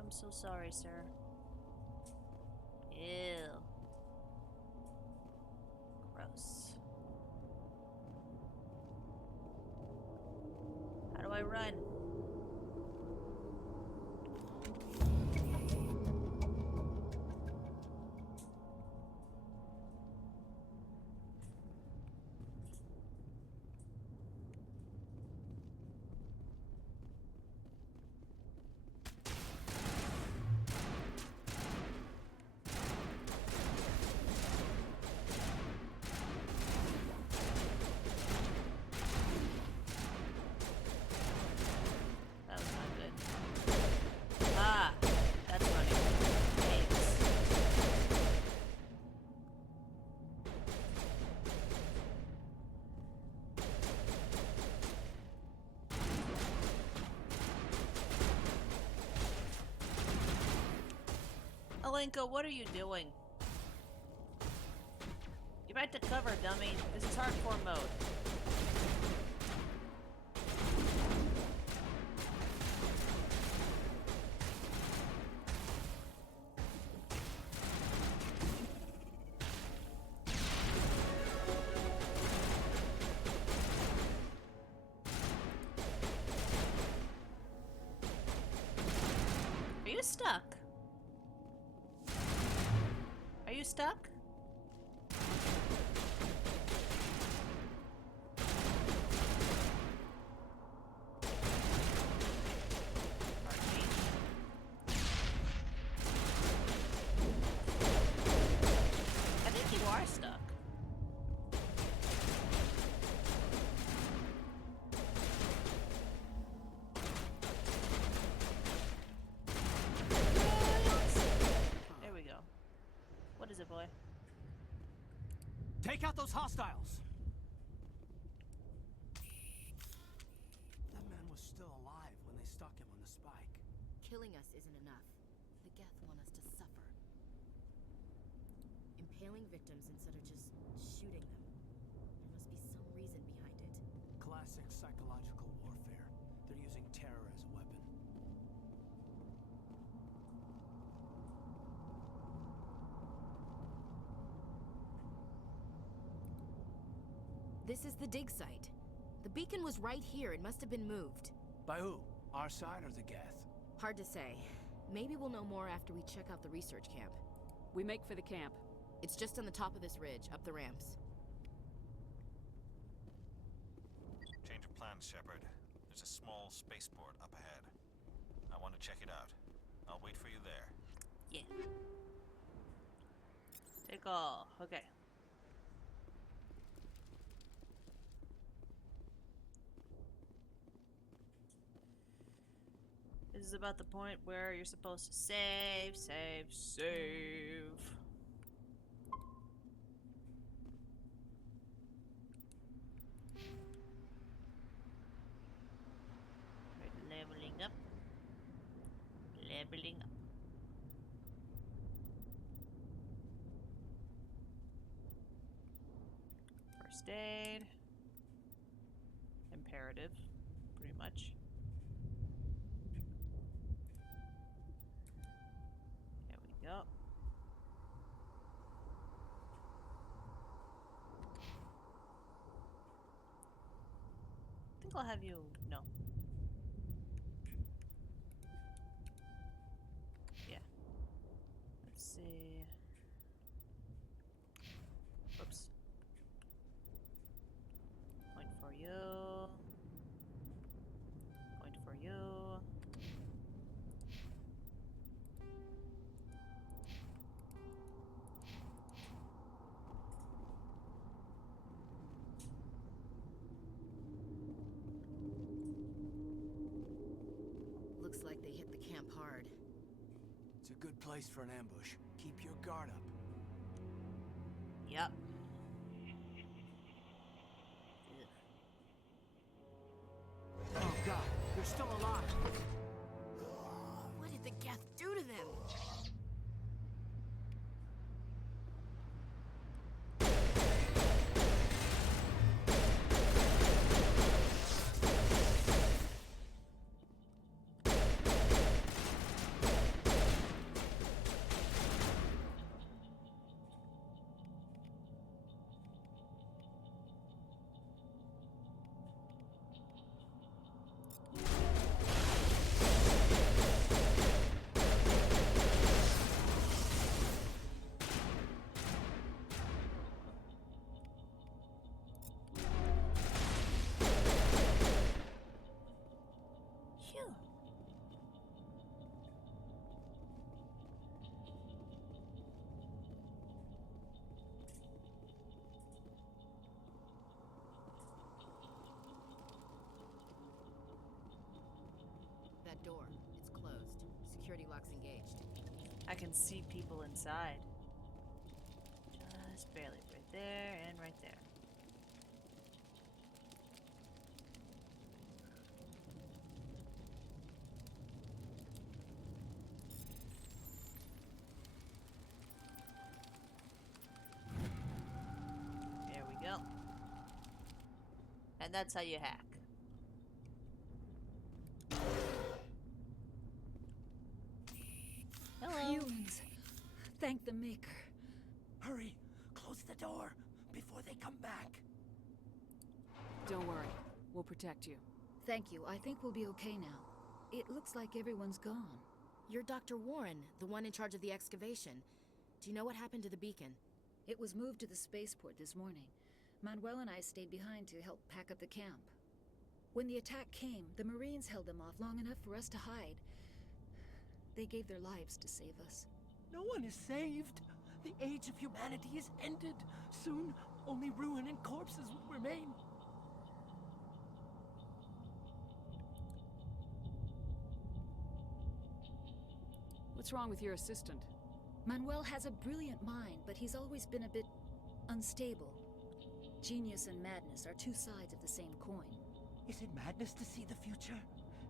I'm so sorry, sir. Ew. Gross. How do I run? That was not good. Ah, that's running. Thanks. Alenka, what are you doing? Get back to cover, dummy. This is hardcore mode. Are you stuck? Are you stuck? I think you are stuck. There we go. What is it, boy? Take out those hostiles! That man was still alive when they stuck him on the spike. Killing us isn't enough. The Geth want us to suffer. Impaling victims instead of just shooting them. There must be some reason behind it. Classic psychological warfare. They're using terror as a weapon. This is the dig site. The beacon was right here. It must have been moved. By who? Our side or the Geth? Hard to say. Maybe we'll know more after we check out the research camp. We make for the camp. It's just on the top of this ridge, up the ramps. Change of plans, Shepard. There's a small spaceport up ahead. I want to check it out. I'll wait for you there. Yeah. Take all. Okay. This is about the point where you're supposed to save, save, save. Right, leveling up. Leveling up. First aid. Imperative, pretty much. There we go. I think I'll have you. No. Yeah. Let's see. Oops. Point for you. Point for you. Looks like they hit the camp hard. It's a good place for an ambush. Keep your guard up. Yep. Oh god, they're still alive. What did the Geth do to them? door. It's closed. Security lock's engaged. I can see people inside. Just barely. Right there and right there. There we go. And that's how you hack. Hello. Humans. Thank the Maker. Hurry. Close the door before they come back. Don't worry. We'll protect you. Thank you. I think we'll be okay now. It looks like everyone's gone. You're Dr. Warren, the one in charge of the excavation. Do you know what happened to the beacon? It was moved to the spaceport this morning. Manuel and I stayed behind to help pack up the camp. When the attack came, the Marines held them off long enough for us to hide. They gave their lives to save us. No one is saved. The age of humanity is ended. Soon, only ruin and corpses will remain. What's wrong with your assistant? Manuel has a brilliant mind, but he's always been a bit unstable. Genius and madness are two sides of the same coin. Is it madness to see the future?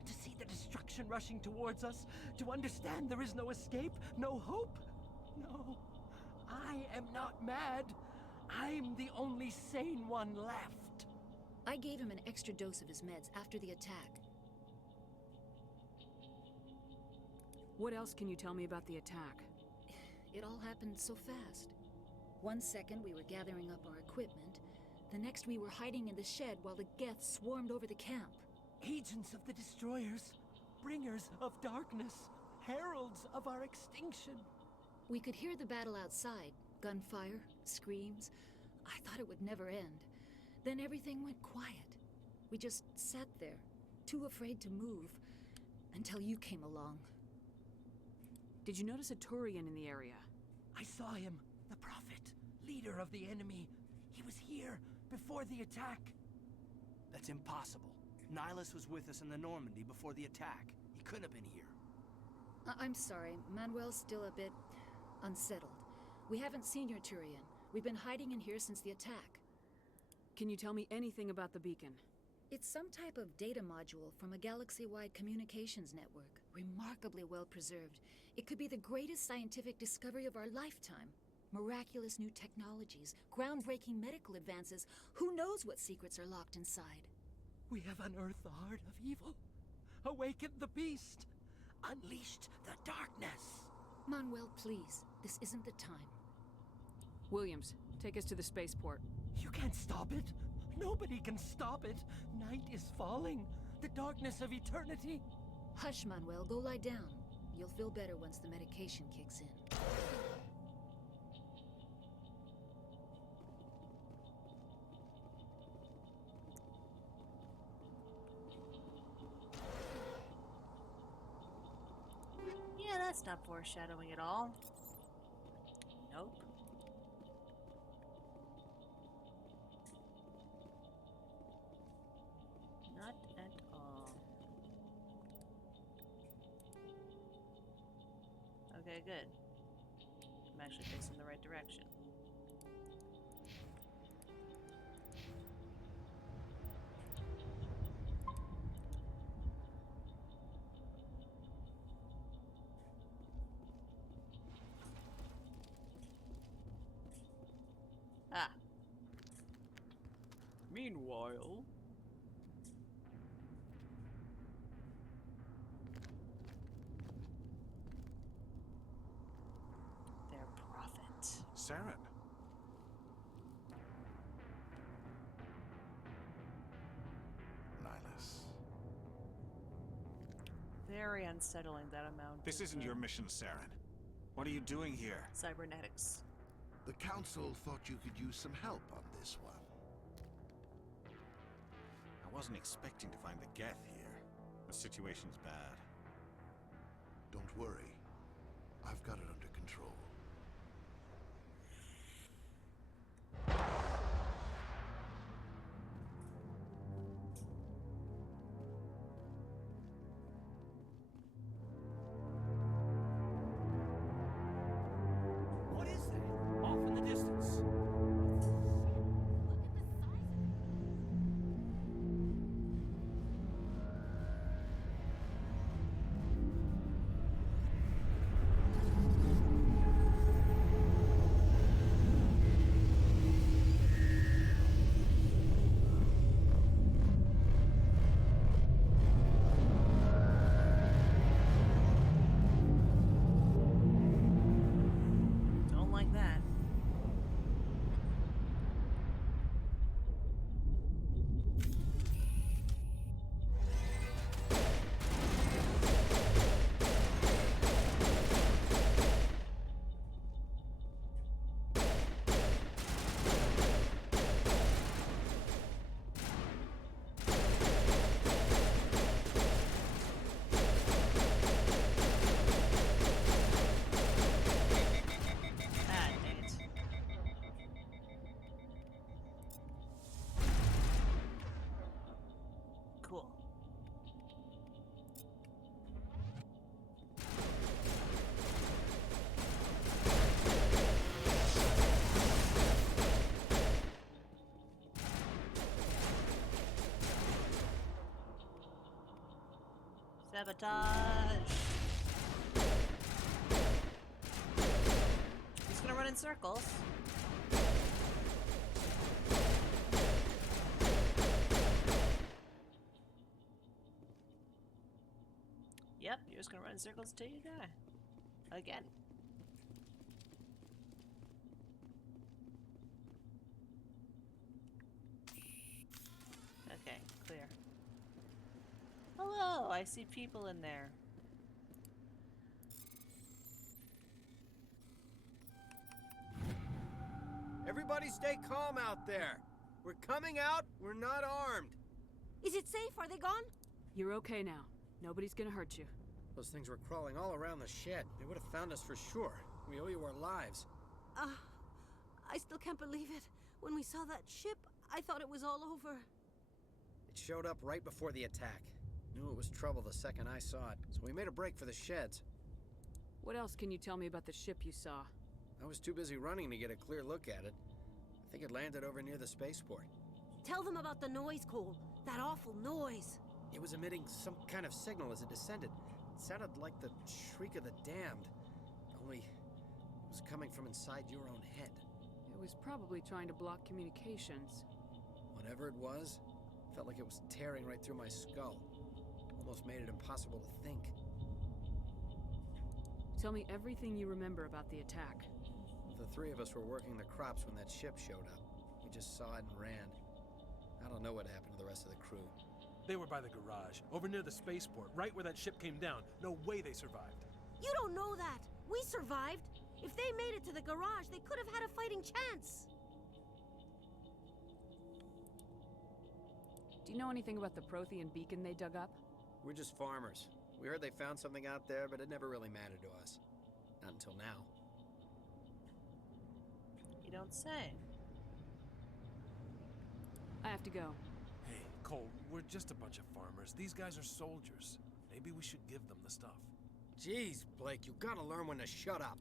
To see the destruction rushing towards us? To understand there is no escape? No hope? No. I am not mad. I'm the only sane one left. I gave him an extra dose of his meds after the attack. What else can you tell me about the attack? It all happened so fast. 1 second we were gathering up our equipment. The next we were hiding in the shed while the Geth swarmed over the camp. Agents of the destroyers, bringers of darkness, heralds of our extinction. We could hear the battle outside. Gunfire, screams. I thought it would never end. Then everything went quiet. We just sat there, too afraid to move, until you came along. Did you notice a Turian in the area? I saw him, the Prophet, leader of the enemy. He was here before the attack. That's impossible. Nihilus was with us in the Normandy before the attack. He couldn't have been here. I'm sorry. Manuel's still a bit unsettled. We haven't seen your Turian. We've been hiding in here since the attack. Can you tell me anything about the beacon? It's some type of data module from a galaxy-wide communications network. Remarkably well preserved. It could be the greatest scientific discovery of our lifetime. Miraculous new technologies, groundbreaking medical advances. Who knows what secrets are locked inside? We have unearthed the heart of evil, awakened the beast, unleashed the darkness. Manuel, please. This isn't the time. Williams, take us to the spaceport. You can't stop it. Nobody can stop it. Night is falling. The darkness of eternity. Hush, Manuel. Go lie down. You'll feel better once the medication kicks in. Yeah, that's not foreshadowing at all. Nope. Not at all. Okay, good. I'm actually facing the right direction. Ah. Meanwhile... Their prophet. Saren. Nihilus. Very unsettling, that amount. This isn't your mission, Saren. What are you doing here? Cybernetics. The Council thought you could use some help on this one. I wasn't expecting to find the Geth here. The situation's bad. Don't worry. I've got it under control. Sabotage! He's gonna run in circles. Yep, you're just gonna run in circles until you die. Again. Okay, clear. Hello, I see people in there. Everybody stay calm out there. We're coming out, we're not armed. Is it safe? Are they gone? You're okay now. Nobody's gonna hurt you. Those things were crawling all around the shed. They would have found us for sure. We owe you our lives. I still can't believe it. When we saw that ship, I thought it was all over. It showed up right before the attack. Knew it was trouble the second I saw it, so we made a break for the sheds. What else can you tell me about the ship you saw? I was too busy running to get a clear look at it. I think it landed over near the spaceport. Tell them about the noise, Cole. That awful noise. It was emitting some kind of signal as it descended. It sounded like the shriek of the damned. Only it was coming from inside your own head. It was probably trying to block communications. Whatever it was, felt like it was tearing right through my skull. Almost made it impossible to think. Tell me everything you remember about the attack. The three of us were working the crops when that ship showed up. We just saw it and ran. I don't know what happened to the rest of the crew. They were by the garage, over near the spaceport, right where that ship came down. No way they survived. You don't know that. We survived. If they made it to the garage, they could have had a fighting chance. Do you know anything about the Prothean beacon they dug up? We're just farmers. We heard they found something out there, but it never really mattered to us. Not until now. You don't say. I have to go. Hey, Cole, we're just a bunch of farmers. These guys are soldiers. Maybe we should give them the stuff. Jeez, Blake, you gotta learn when to shut up.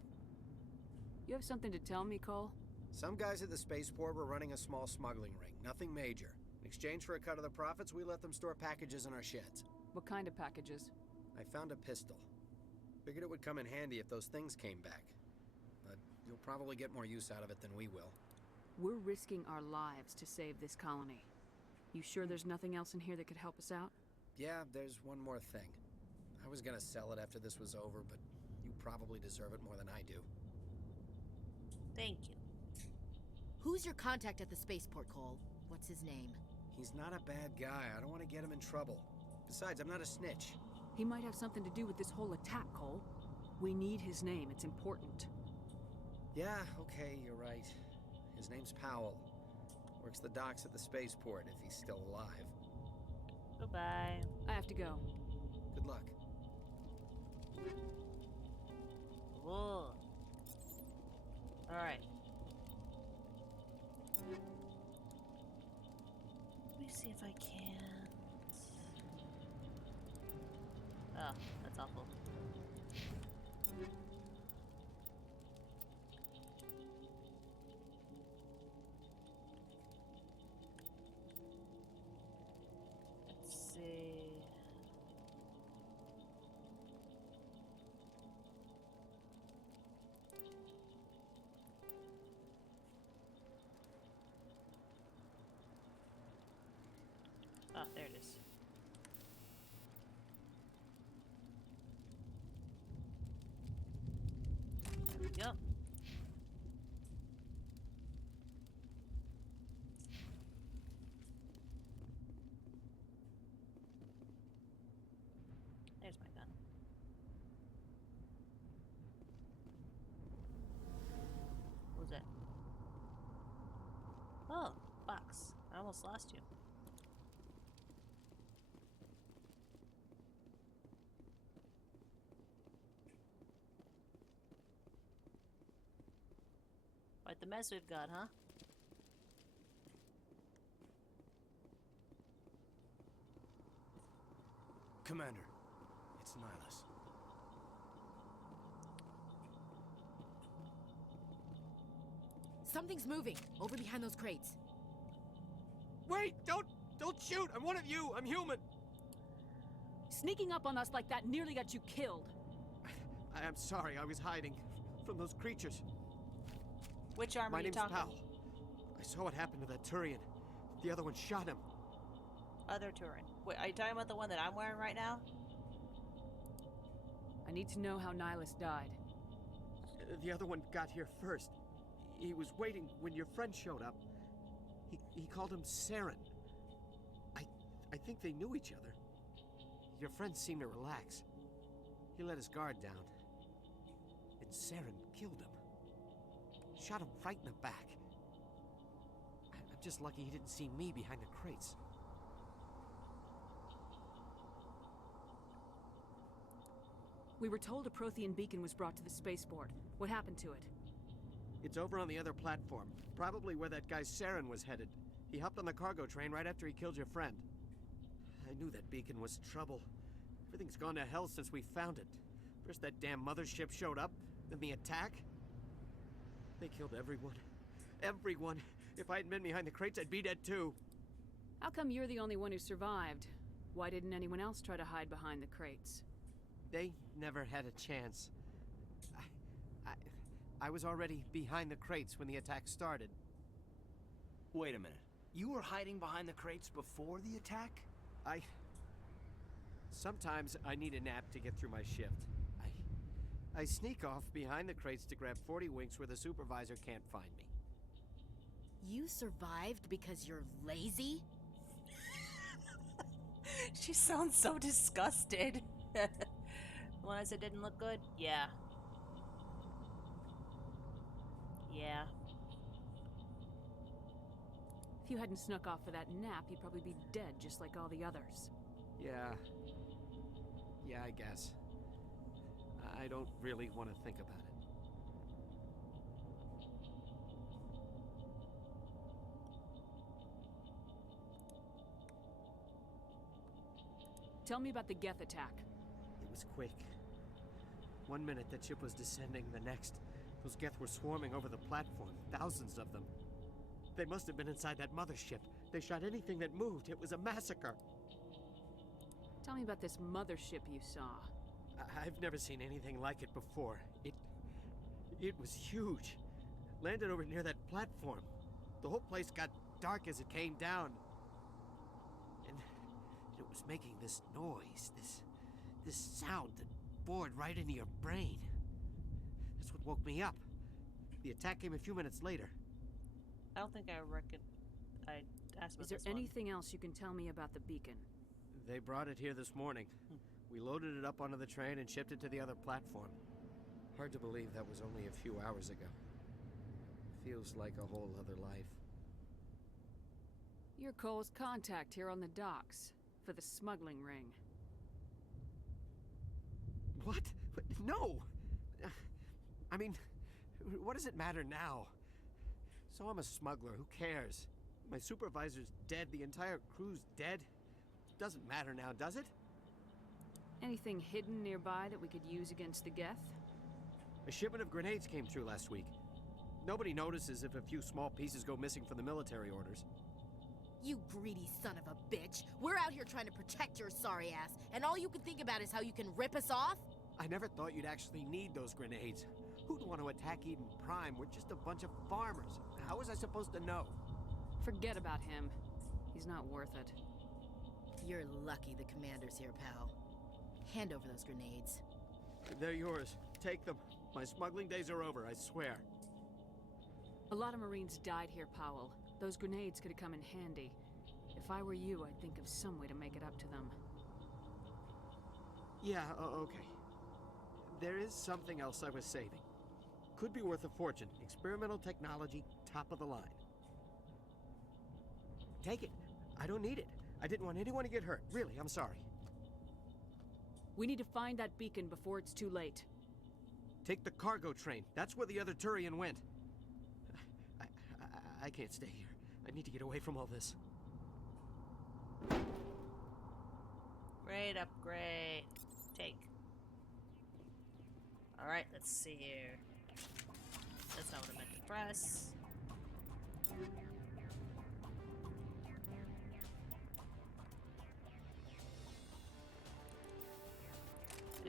You have something to tell me, Cole? Some guys at the spaceport were running a small smuggling ring. Nothing major. In exchange for a cut of the profits, we let them store packages in our sheds. What kind of packages? I found a pistol. Figured it would come in handy if those things came back. But you'll probably get more use out of it than we will. We're risking our lives to save this colony. You sure there's nothing else in here that could help us out? Yeah, there's one more thing. I was gonna sell it after this was over, but you probably deserve it more than I do. Thank you. Who's your contact at the spaceport, Cole? What's his name? He's not a bad guy. I don't want to get him in trouble. Besides, I'm not a snitch. He might have something to do with this whole attack, Cole. We need his name. It's important. Yeah, okay, you're right. His name's Powell. Works the docks at the spaceport, if he's still alive. Goodbye. I have to go. Good luck. Whoa. Alright. Let me see if I can. Oh, that's awful. Let's see. Oh, there it is. There we go. There's my gun. What was that? Oh, box. I almost lost you. Quite the mess we've got, huh? Commander, it's Nihilus. Something's moving over behind those crates. Wait! Don't shoot! I'm one of you! I'm human! Sneaking up on us like that nearly got you killed. I am sorry, I was hiding from those creatures. Which arm My are you name's talking? Powell. I saw what happened to that Turian. The other one shot him. Other Turin. Wait, are you talking about the one that I'm wearing right now? I need to know how Nihilus died. The other one got here first. He was waiting when your friend showed up. He called him Saren. I think they knew each other. Your friend seemed to relax. He let his guard down. And Saren killed him. Shot him right in the back. I'm just lucky he didn't see me behind the crates. We were told a Prothean beacon was brought to the spaceport. What happened to it? It's over on the other platform. Probably where that guy Saren was headed. He hopped on the cargo train right after he killed your friend. I knew that beacon was trouble. Everything's gone to hell since we found it. First that damn mothership showed up, then the attack. They killed everyone. Everyone. If I hadn't been behind the crates, I'd be dead too. How come you're the only one who survived? Why didn't anyone else try to hide behind the crates? They never had a chance. I was already behind the crates when the attack started. Wait a minute. You were hiding behind the crates before the attack? Sometimes I need a nap to get through my shift. I sneak off behind the crates to grab 40 winks where the supervisor can't find me. You survived because you're lazy? She sounds so disgusted. When I said didn't look good? Yeah. Yeah. If you hadn't snuck off for that nap, you'd probably be dead just like all the others. Yeah, I guess. I don't really want to think about it. Tell me about the Geth attack. It was quick. 1 minute that ship was descending, the next, those Geth were swarming over the platform, thousands of them. They must have been inside that mothership. They shot anything that moved. It was a massacre. Tell me about this mothership you saw. I've never seen anything like it before. It was huge. Landed over near that platform. The whole place got dark as it came down. And it was making this noise, this sound that bored right into your brain. That's what woke me up. The attack came a few minutes later. I don't think I reckon I asked about Is there this one. anything else you can tell me about the beacon? They brought it here this morning. We loaded it up onto the train and shipped it to the other platform. Hard to believe that was only a few hours ago. Feels like a whole other life. You're Cole's contact here on the docks for the smuggling ring. What? No! I mean, what does it matter now? So I'm a smuggler, who cares? My supervisor's dead, the entire crew's dead. Doesn't matter now, does it? Anything hidden nearby that we could use against the Geth? A shipment of grenades came through last week. Nobody notices if a few small pieces go missing from the military orders. You greedy son of a bitch. We're out here trying to protect your sorry ass, and all you can think about is how you can rip us off? I never thought you'd actually need those grenades. Who'd want to attack Eden Prime? We're just a bunch of farmers. How was I supposed to know? Forget about him. He's not worth it. You're lucky the commander's here, pal. Hand over those grenades. They're yours. Take them. My smuggling days are over, I swear. A lot of Marines died here, Powell. Those grenades could have come in handy. If I were you, I'd think of some way to make it up to them. Yeah, okay. There is something else I was saving. Could be worth a fortune. Experimental technology, top of the line. Take it. I don't need it. I didn't want anyone to get hurt. Really, I'm sorry. We need to find that beacon before it's too late. Take the cargo train. That's where the other Turian went. I can't stay here. I need to get away from all this. Great upgrade. Take. Alright, let's see here. That's not what I meant to press.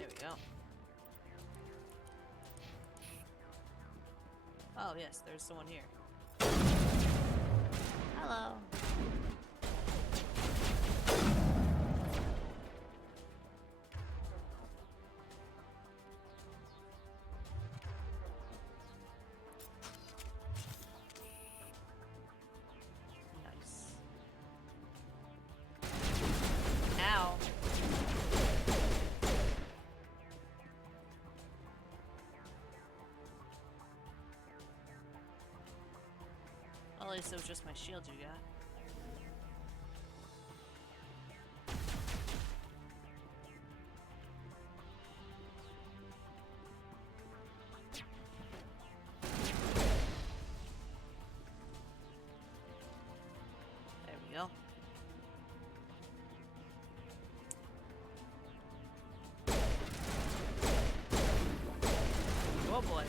There we go. Oh, yes, there's someone here. Hello. Nice. Ow. Well, at least it was just my shield you got. There we go. Oh boy.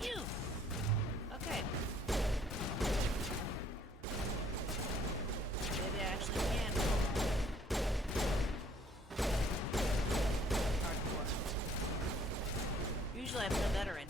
Phew. Okay. Maybe I actually can go hardcore. Usually I'm the veteran.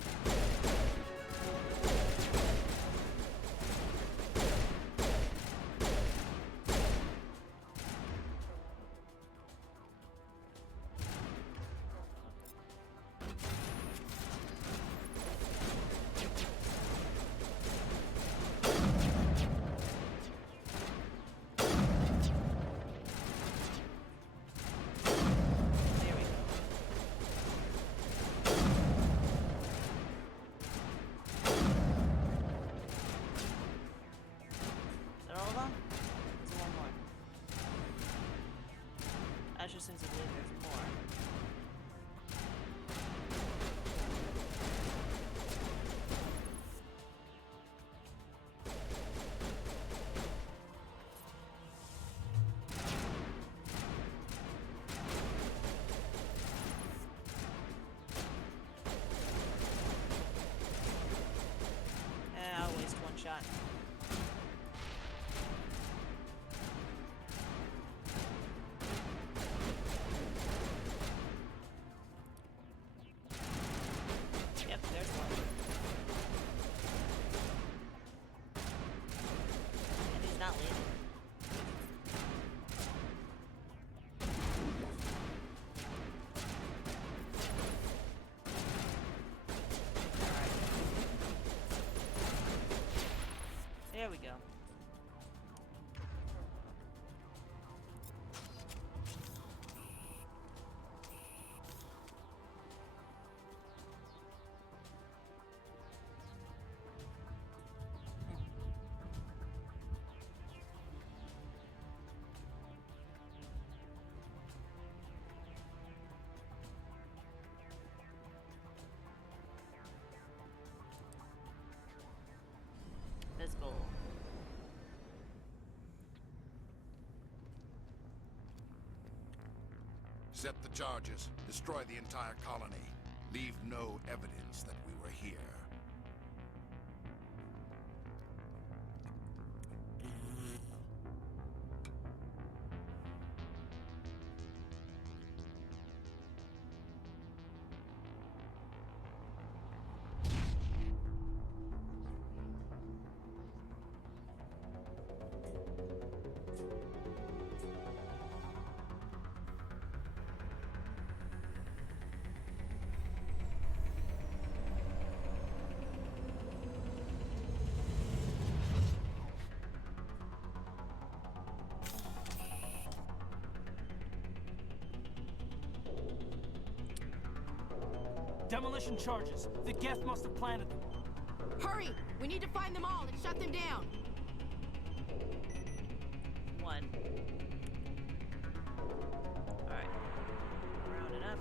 There we go. Is that all of them? Is there one more? Actually, since I believe there's more. I'll waste one shot. Yep, there's one. And he's not leaving. There we go. Visible. Set the charges. Destroy the entire colony. Leave no evidence that we were here. Demolition charges. The Geth must have planted them. Hurry! We need to find them all and shut them down. One. Alright. Round it up.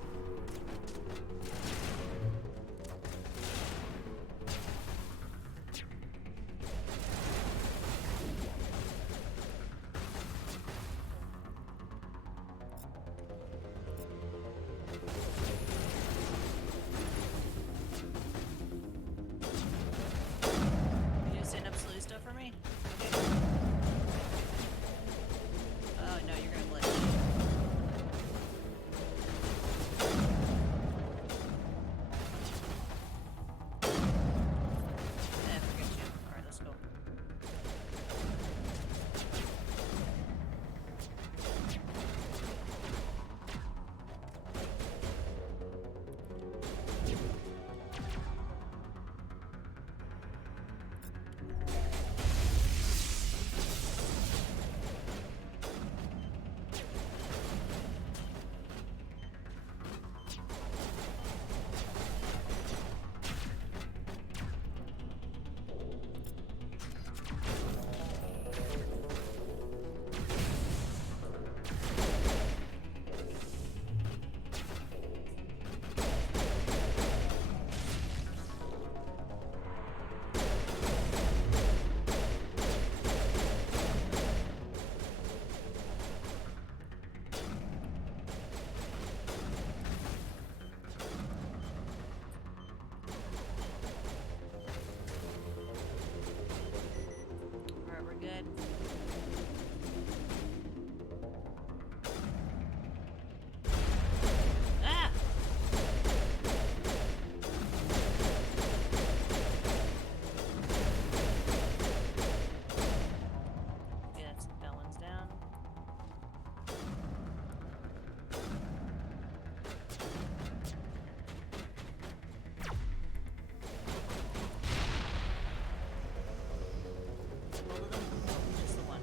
Both of them? No, just the one.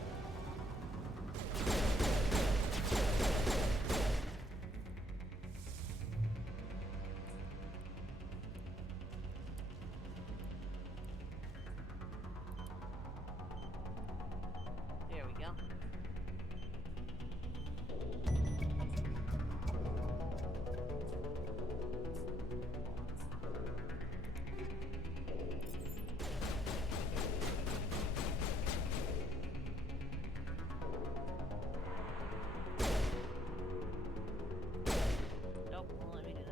There we go. Nope, won't let me do that.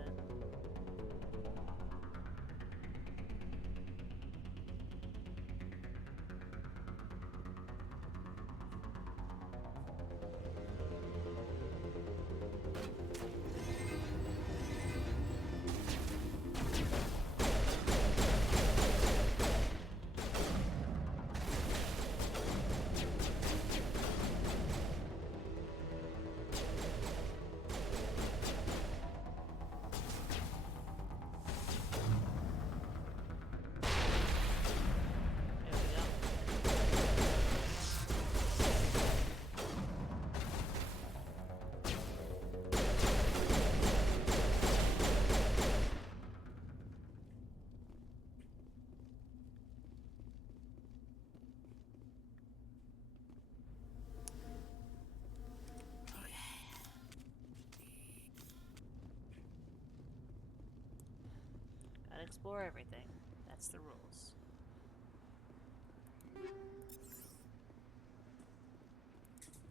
Gotta explore everything. That's the rules.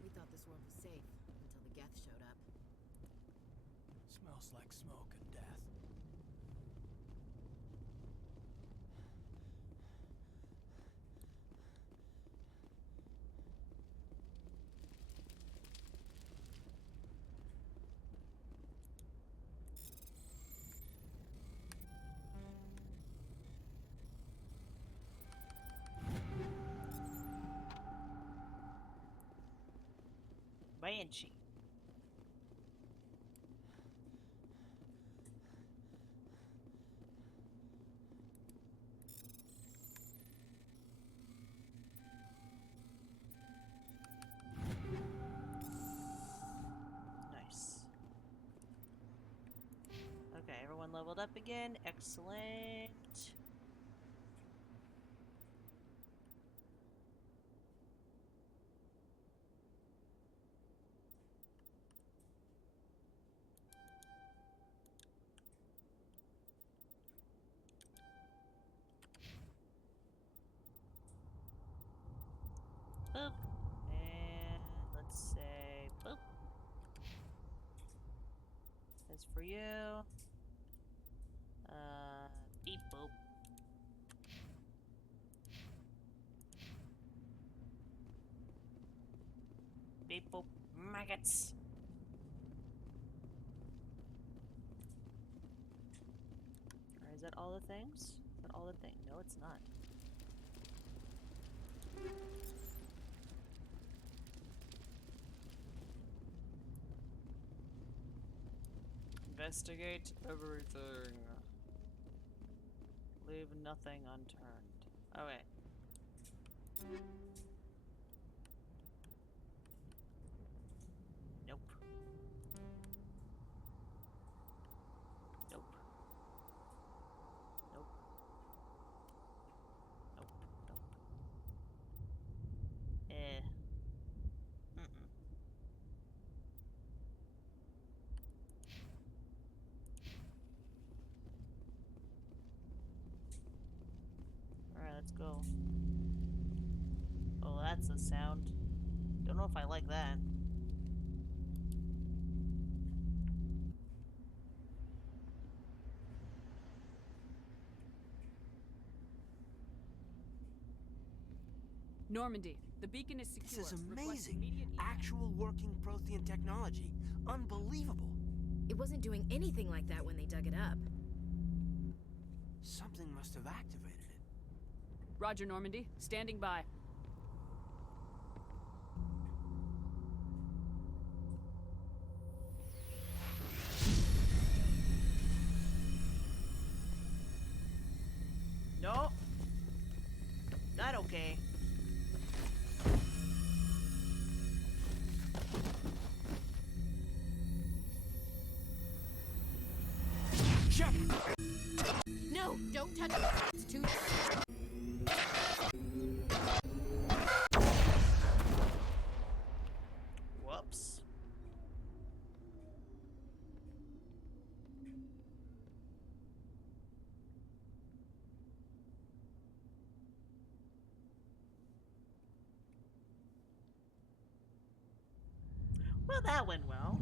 We thought this world was safe until the Geth showed up. Smells like smoke and death. Banshee. Nice. Okay, everyone leveled up again. Excellent. Boop. And let's say boop. As for you, beep boop. Beep boop. Maggots. Or is that all the things? Is that all the things? No, it's not. Investigate everything. Leave nothing unturned. Okay. Nope. Nope. Nope. Nope. Nope. Mm-mm. Alright, let's go. Oh, that's a sound. Don't know if I like that. Normandy, the beacon is secure. This is Request amazing. immediate evac. Actual working Prothean technology. Unbelievable. It wasn't doing anything like that when they dug it up. Something must have activated it. Roger, Normandy. Standing by. No. Not okay. No, don't touch it. It's too... Whoops. Well, that went well.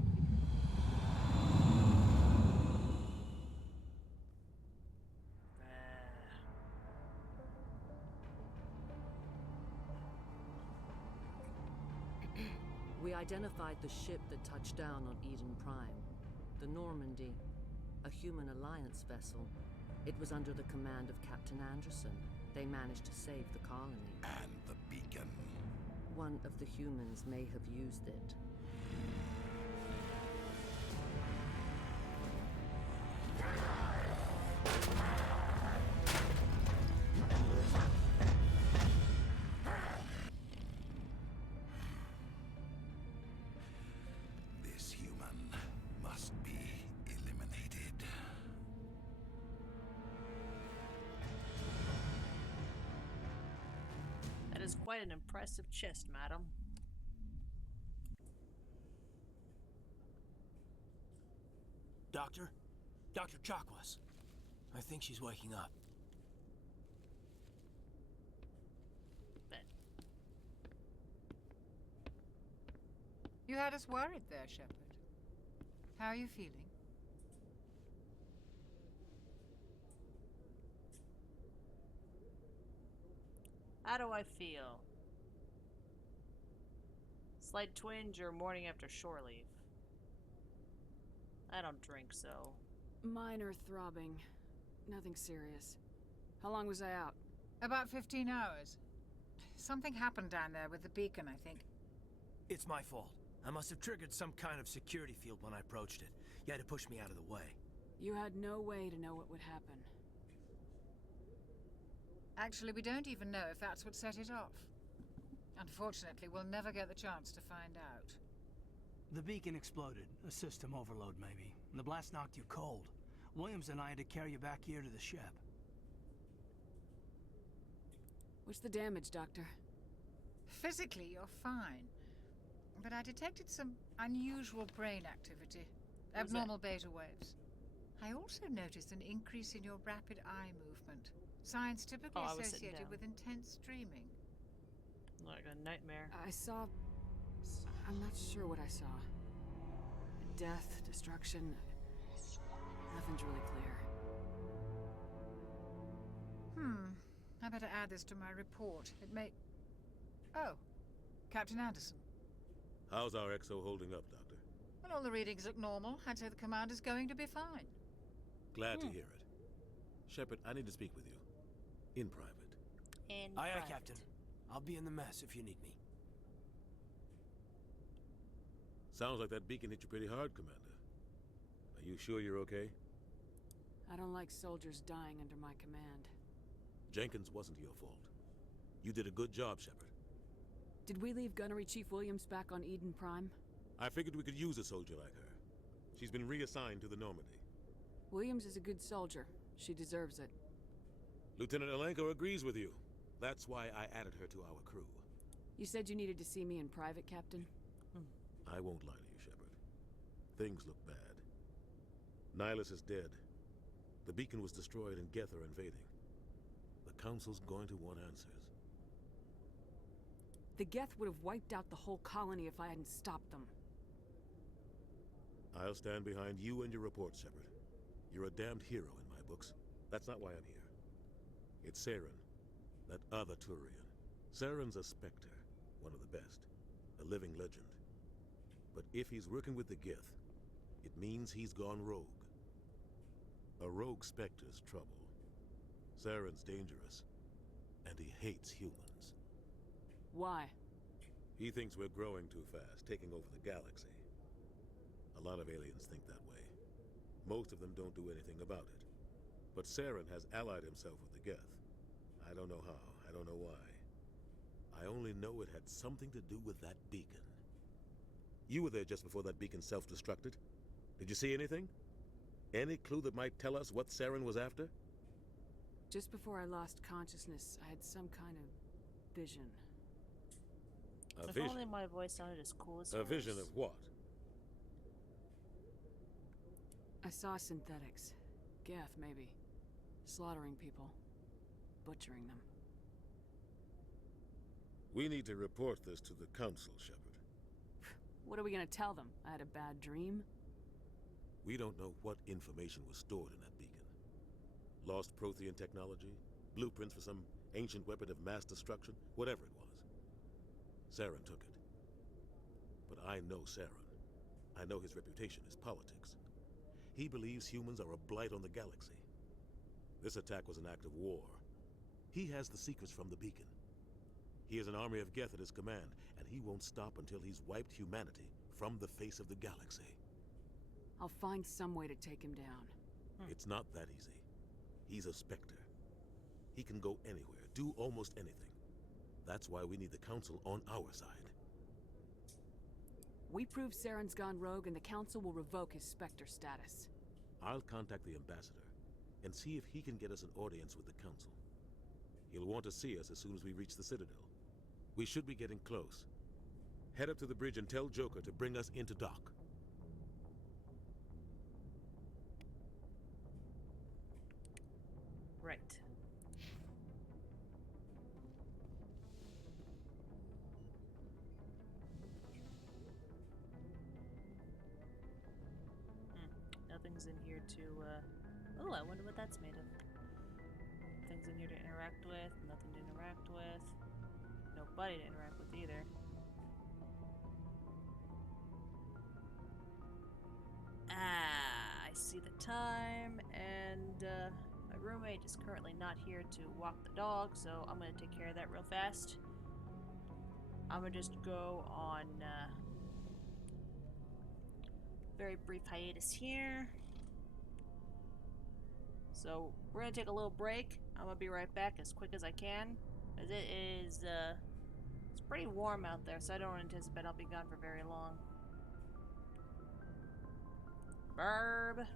We identified the ship that touched down on Eden Prime. The Normandy, a human alliance vessel. It was under the command of Captain Anderson. They managed to save the colony. And the beacon. One of the humans may have used it. This human must be eliminated. That is quite an impressive chest, madam. Doctor? Dr. Chakwas. I think she's waking up. You had us worried there, Shepard. How are you feeling? How do I feel? Slight twinge or morning after shore leave? I don't drink, so... Minor throbbing. Nothing serious. How long was I out? About 15 hours. Something happened down there with the beacon, I think. It's my fault. I must have triggered some kind of security field when I approached it. You had to push me out of the way. You had no way to know what would happen. Actually, we don't even know if that's what set it off. Unfortunately, we'll never get the chance to find out. The beacon exploded. A system overload, maybe. The blast knocked you cold. Williams and I had to carry you back here to the ship. What's the damage, Doctor? Physically, you're fine. But I detected some unusual brain activity. Abnormal beta waves. I also noticed an increase in your rapid eye movement. Signs typically associated with intense dreaming. Like a nightmare. I saw... I'm not sure what I saw. Death, destruction... Nothing's really clear. I better add this to my report. It may... Oh, Captain Anderson. How's our XO holding up, Doctor? Well, all the readings look normal. I'd say the commander's going to be fine. Glad to hear it. Shepard, I need to speak with you. In private. Aye, aye, Captain. I'll be in the mess if you need me. Sounds like that beacon hit you pretty hard, Commander. Are you sure you're okay? I don't like soldiers dying under my command. Jenkins wasn't your fault. You did a good job, Shepard. Did we leave Gunnery Chief Williams back on Eden Prime? I figured we could use a soldier like her. She's been reassigned to the Normandy. Williams is a good soldier. She deserves it. Lieutenant Alenko agrees with you. That's why I added her to our crew. You said you needed to see me in private, Captain? I won't lie to you, Shepard. Things look bad. Nihilus is dead. The beacon was destroyed and Geth are invading. The Council's going to want answers. The Geth would have wiped out the whole colony if I hadn't stopped them. I'll stand behind you and your report, Shepard. You're a damned hero in my books. That's not why I'm here. It's Saren, that other Turian. Saren's a Spectre, one of the best, a living legend. But if he's working with the Geth, it means he's gone rogue. A rogue Spectre's trouble. Saren's dangerous, and he hates humans. Why? He thinks we're growing too fast, taking over the galaxy. A lot of aliens think that way. Most of them don't do anything about it. But Saren has allied himself with the Geth. I don't know how, I don't know why. I only know it had something to do with that beacon. You were there just before that beacon self-destructed. Did you see anything? Any clue that might tell us what Saren was after? Just before I lost consciousness, I had some kind of vision. A If vision? only my voice sounded as cool as A hers. vision of what? I saw synthetics. Geth, maybe. Slaughtering people. Butchering them. We need to report this to the Council, Shepard. What are we gonna tell them? I had a bad dream? We don't know what information was stored in that beacon. Lost Prothean technology? Blueprints for some ancient weapon of mass destruction? Whatever it was. Saren took it. But I know Saren. I know his reputation is politics. He believes humans are a blight on the galaxy. This attack was an act of war. He has the secrets from the beacon. He has an army of Geth at his command, and he won't stop until he's wiped humanity from the face of the galaxy. I'll find some way to take him down. It's not that easy. He's a Spectre. He can go anywhere, do almost anything. That's why we need the Council on our side. We prove Saren's gone rogue and the Council will revoke his Spectre status. I'll contact the Ambassador and see if he can get us an audience with the Council. He'll want to see us as soon as we reach the Citadel. We should be getting close. Head up to the bridge and tell Joker to bring us into dock. Right. Nothing's in here to, oh, I wonder what that's made of. Nothing's in here to interact with, nothing to interact with. Nobody to interact with either. I see the time, and my roommate is currently not here to walk the dog, so I'm gonna take care of that real fast. I'm gonna just go on very brief hiatus here. So we're gonna take a little break. I'm gonna be right back as quick as I can, as it is it's pretty warm out there, so I don't anticipate I'll be gone for very long. Burb.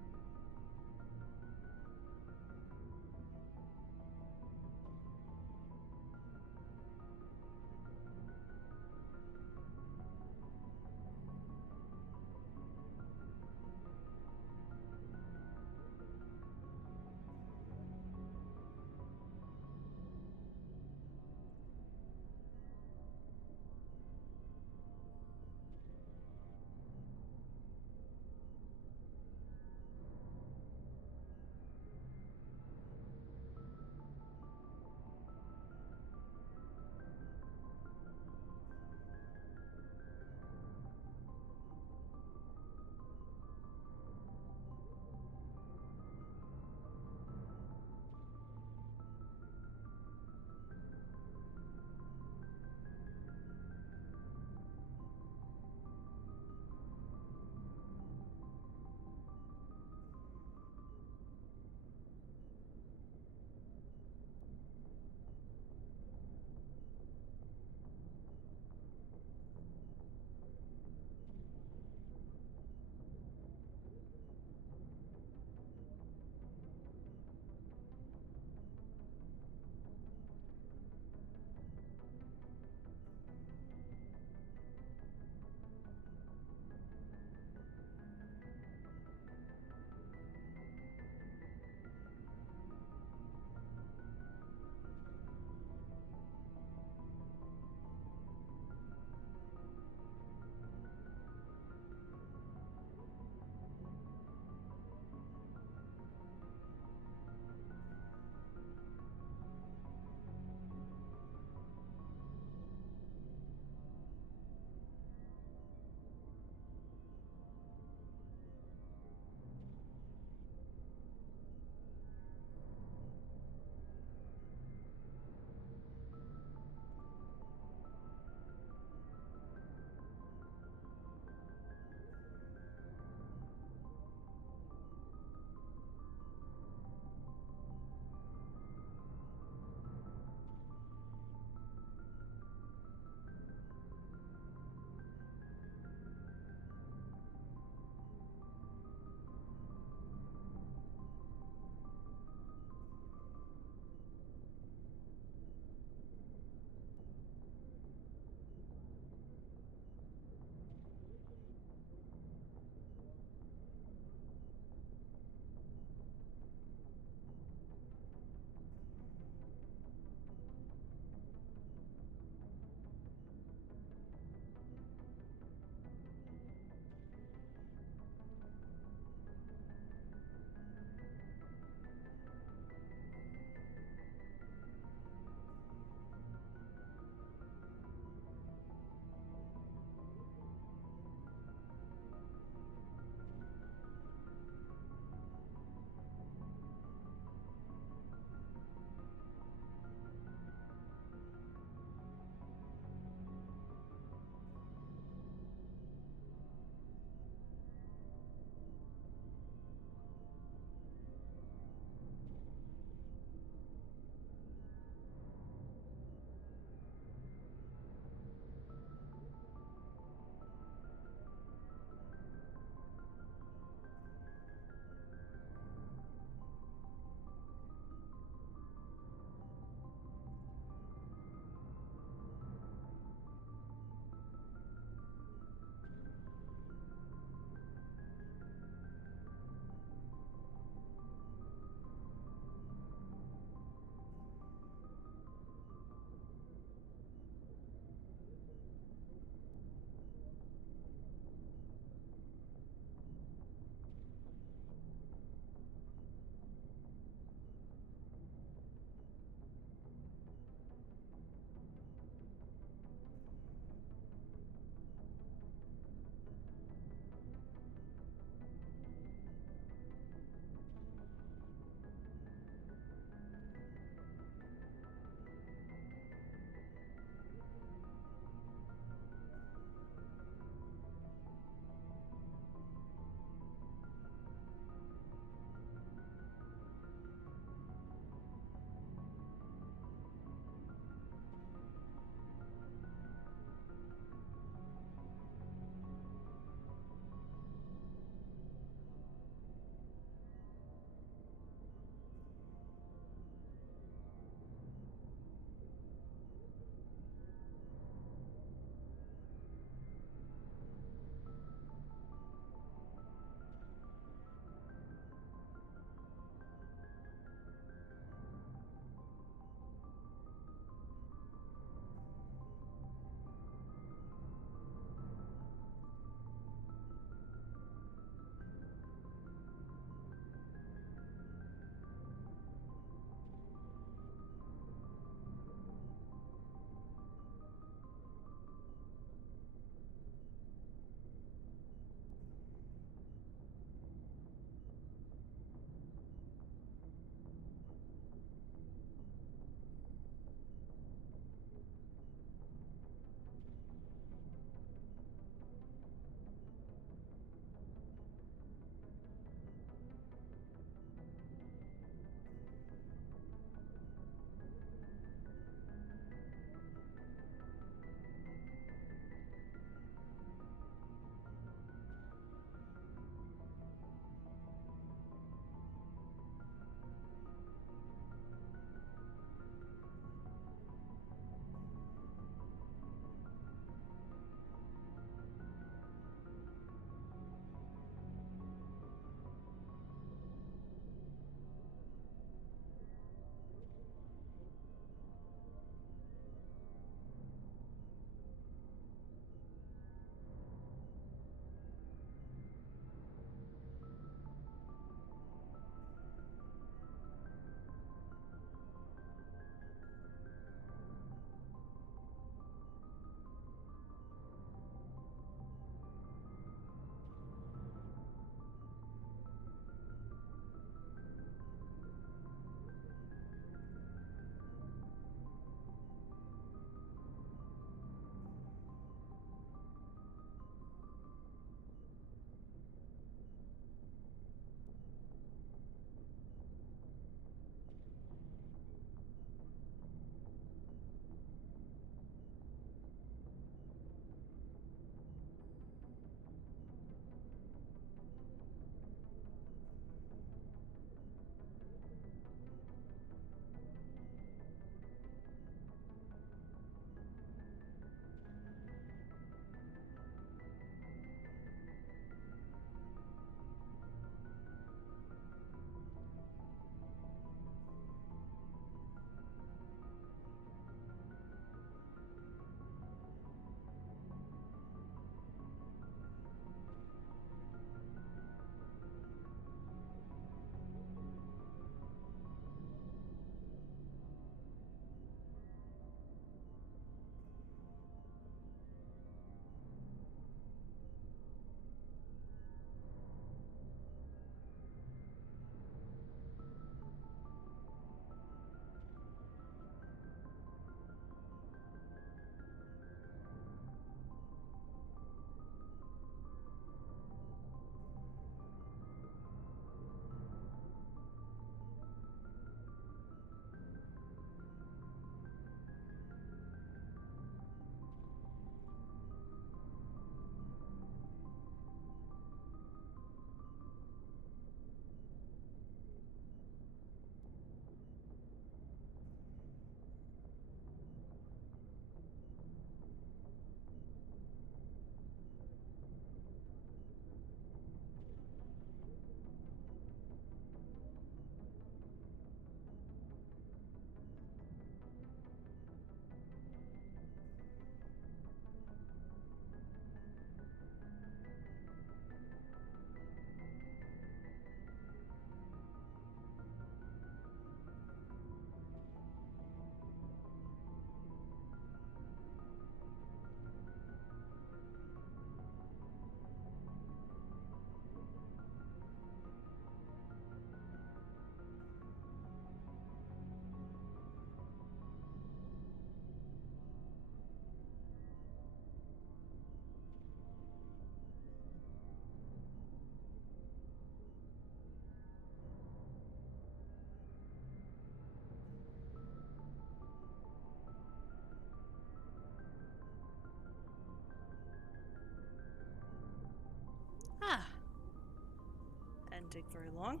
take very long.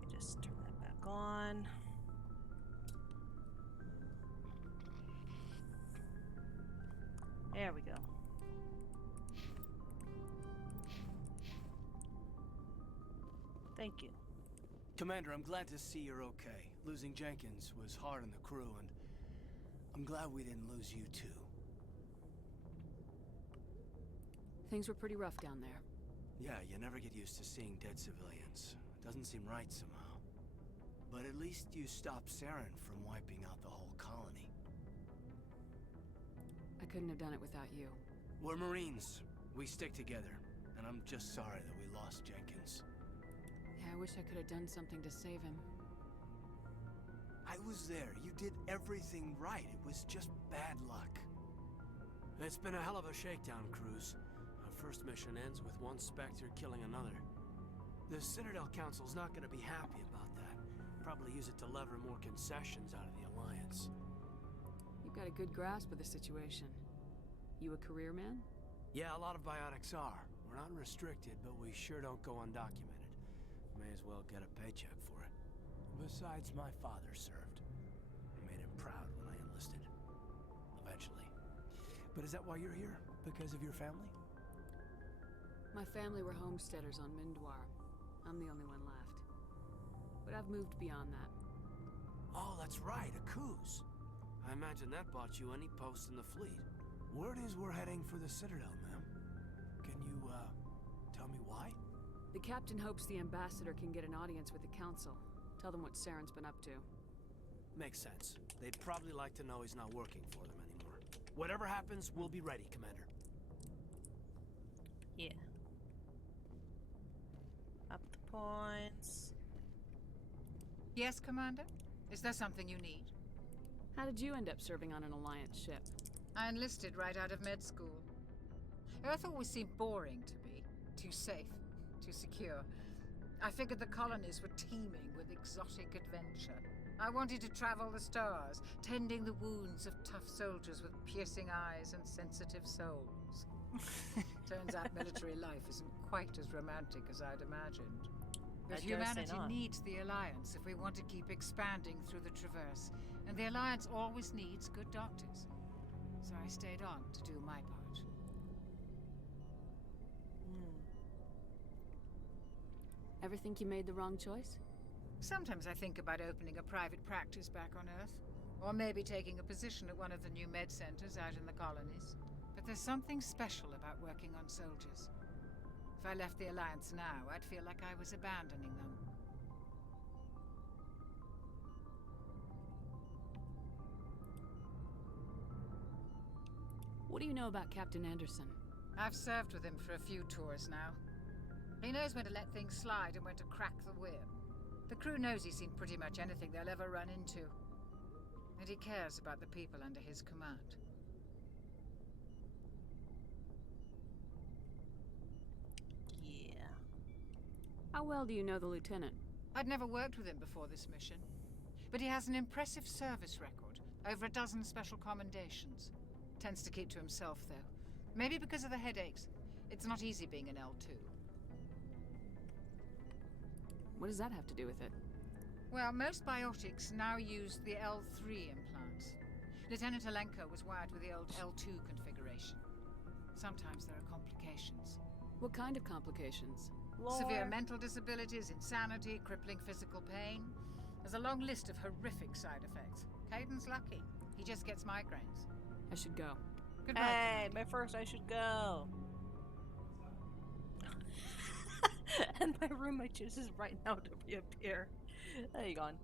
Let me just turn that back on. There we go. Thank you. Commander, I'm glad to see you're okay. Losing Jenkins was hard on the crew, and I'm glad we didn't lose you too. Things were pretty rough down there. Yeah, you never get used to seeing dead civilians. Doesn't seem right somehow. But at least you stopped Saren from wiping out the whole colony. I couldn't have done it without you. We're Marines. We stick together. And I'm just sorry that we lost Jenkins. Yeah, I wish I could have done something to save him. I was there. You did everything right. It was just bad luck. It's been a hell of a shakedown, Cruz. Our first mission ends with one Spectre killing another. The Citadel Council's not gonna be happy about that. Probably use it to lever more concessions out of the Alliance. You've got a good grasp of the situation. You a career man? Yeah, a lot of biotics are. We're not restricted, but we sure don't go undocumented. May as well get a paycheck for it. Besides, my father served. I made him proud when I enlisted. Eventually. But is that why you're here? Because of your family? My family were homesteaders on Mindwar. I'm the only one left. But I've moved beyond that. Oh, that's right, a Coos. I imagine that bought you any post in the fleet. Word is we're heading for the Citadel, ma'am. Can you, tell me why? The captain hopes the ambassador can get an audience with the council. Tell them what Saren's been up to. Makes sense. They'd probably like to know he's not working for them anymore. Whatever happens, we'll be ready, Commander. Yeah. Up the points. Yes, Commander? Is there something you need? How did you end up serving on an Alliance ship? I enlisted right out of med school. Earth always seemed boring to me. Too safe, too secure. I figured the colonies were teeming with exotic adventure. I wanted to travel the stars, tending the wounds of tough soldiers with piercing eyes and sensitive souls. Turns out military life isn't quite as romantic as I'd imagined. But humanity needs the Alliance if we want to keep expanding through the Traverse. And the Alliance always needs good doctors. So I stayed on to do my part. Ever think you made the wrong choice? Sometimes I think about opening a private practice back on Earth. Or maybe taking a position at one of the new med centers out in the colonies. But there's something special about working on soldiers. If I left the Alliance now, I'd feel like I was abandoning them. What do you know about Captain Anderson? I've served with him for a few tours now. He knows when to let things slide and when to crack the whip. The crew knows he's seen pretty much anything they'll ever run into. And he cares about the people under his command. Yeah. How well do you know the lieutenant? I'd never worked with him before this mission. But he has an impressive service record. Over a dozen special commendations. Tends to keep to himself, though. Maybe because of the headaches. It's not easy being an L2. What does that have to do with it? Well, most biotics now use the L3 implants. Lieutenant Alenko was wired with the old L2 configuration. Sometimes there are complications. What kind of complications? Severe mental disabilities, insanity, crippling physical pain. There's a long list of horrific side effects. Caden's lucky. He just gets migraines. I should go. Goodbye. Hey, my first I should go. And my roommate chooses right now to reappear. There you gone.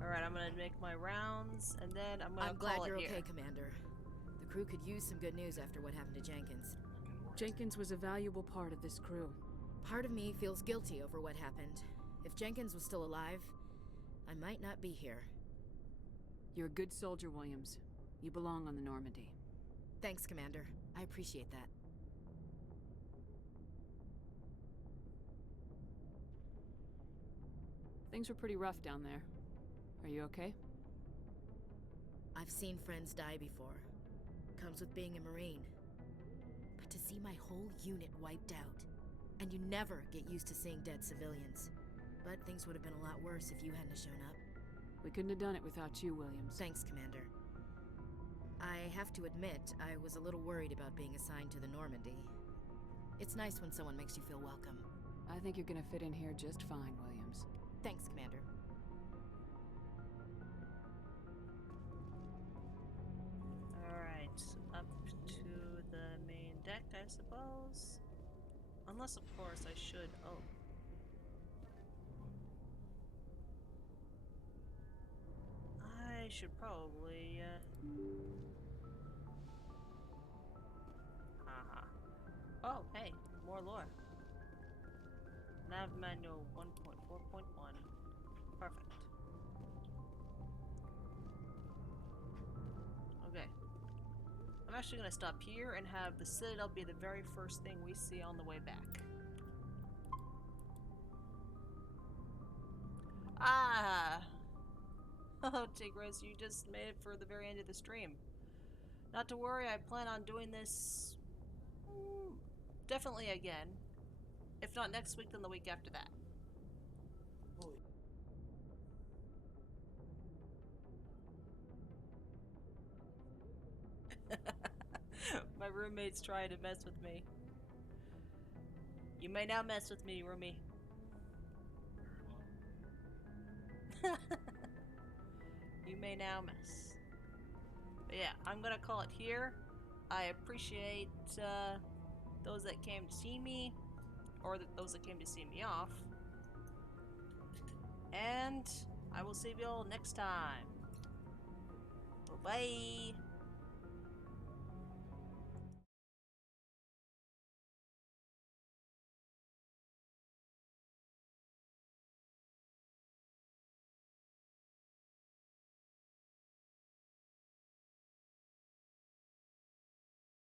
Alright, I'm gonna make my rounds, and then I'm gonna I'm glad call it you're here. okay, Commander. The crew could use some good news after what happened to Jenkins. Jenkins was a valuable part of this crew. Part of me feels guilty over what happened. If Jenkins was still alive, I might not be here. You're a good soldier, Williams. You belong on the Normandy. Thanks, Commander. I appreciate that. Things were pretty rough down there. Are you okay? I've seen friends die before. Comes with being a Marine. But to see my whole unit wiped out, and you never get used to seeing dead civilians. But things would have been a lot worse if you hadn't shown up. We couldn't have done it without you, Williams. Thanks, Commander. I have to admit, I was a little worried about being assigned to the Normandy. It's nice when someone makes you feel welcome. I think you're gonna fit in here just fine, Williams. Thanks, Commander. Alright, up to the main deck, I suppose. Unless, of course, I should. Oh. I should probably, Haha. Oh, hey, more lore. Nav manual 1.4.1. Perfect. Okay. I'm actually going to stop here and have the Citadel be the very first thing we see on the way back. Ah! Oh, Tigris, you just made it for the very end of the stream. Not to worry, I plan on doing this definitely again. If not next week, then the week after that. My roommate's trying to mess with me. You may now mess with me, roomie. You may now mess. But yeah, I'm gonna call it here. I appreciate those that came to see me, or those that came to see me off. And I will see you all next time. Bye-bye.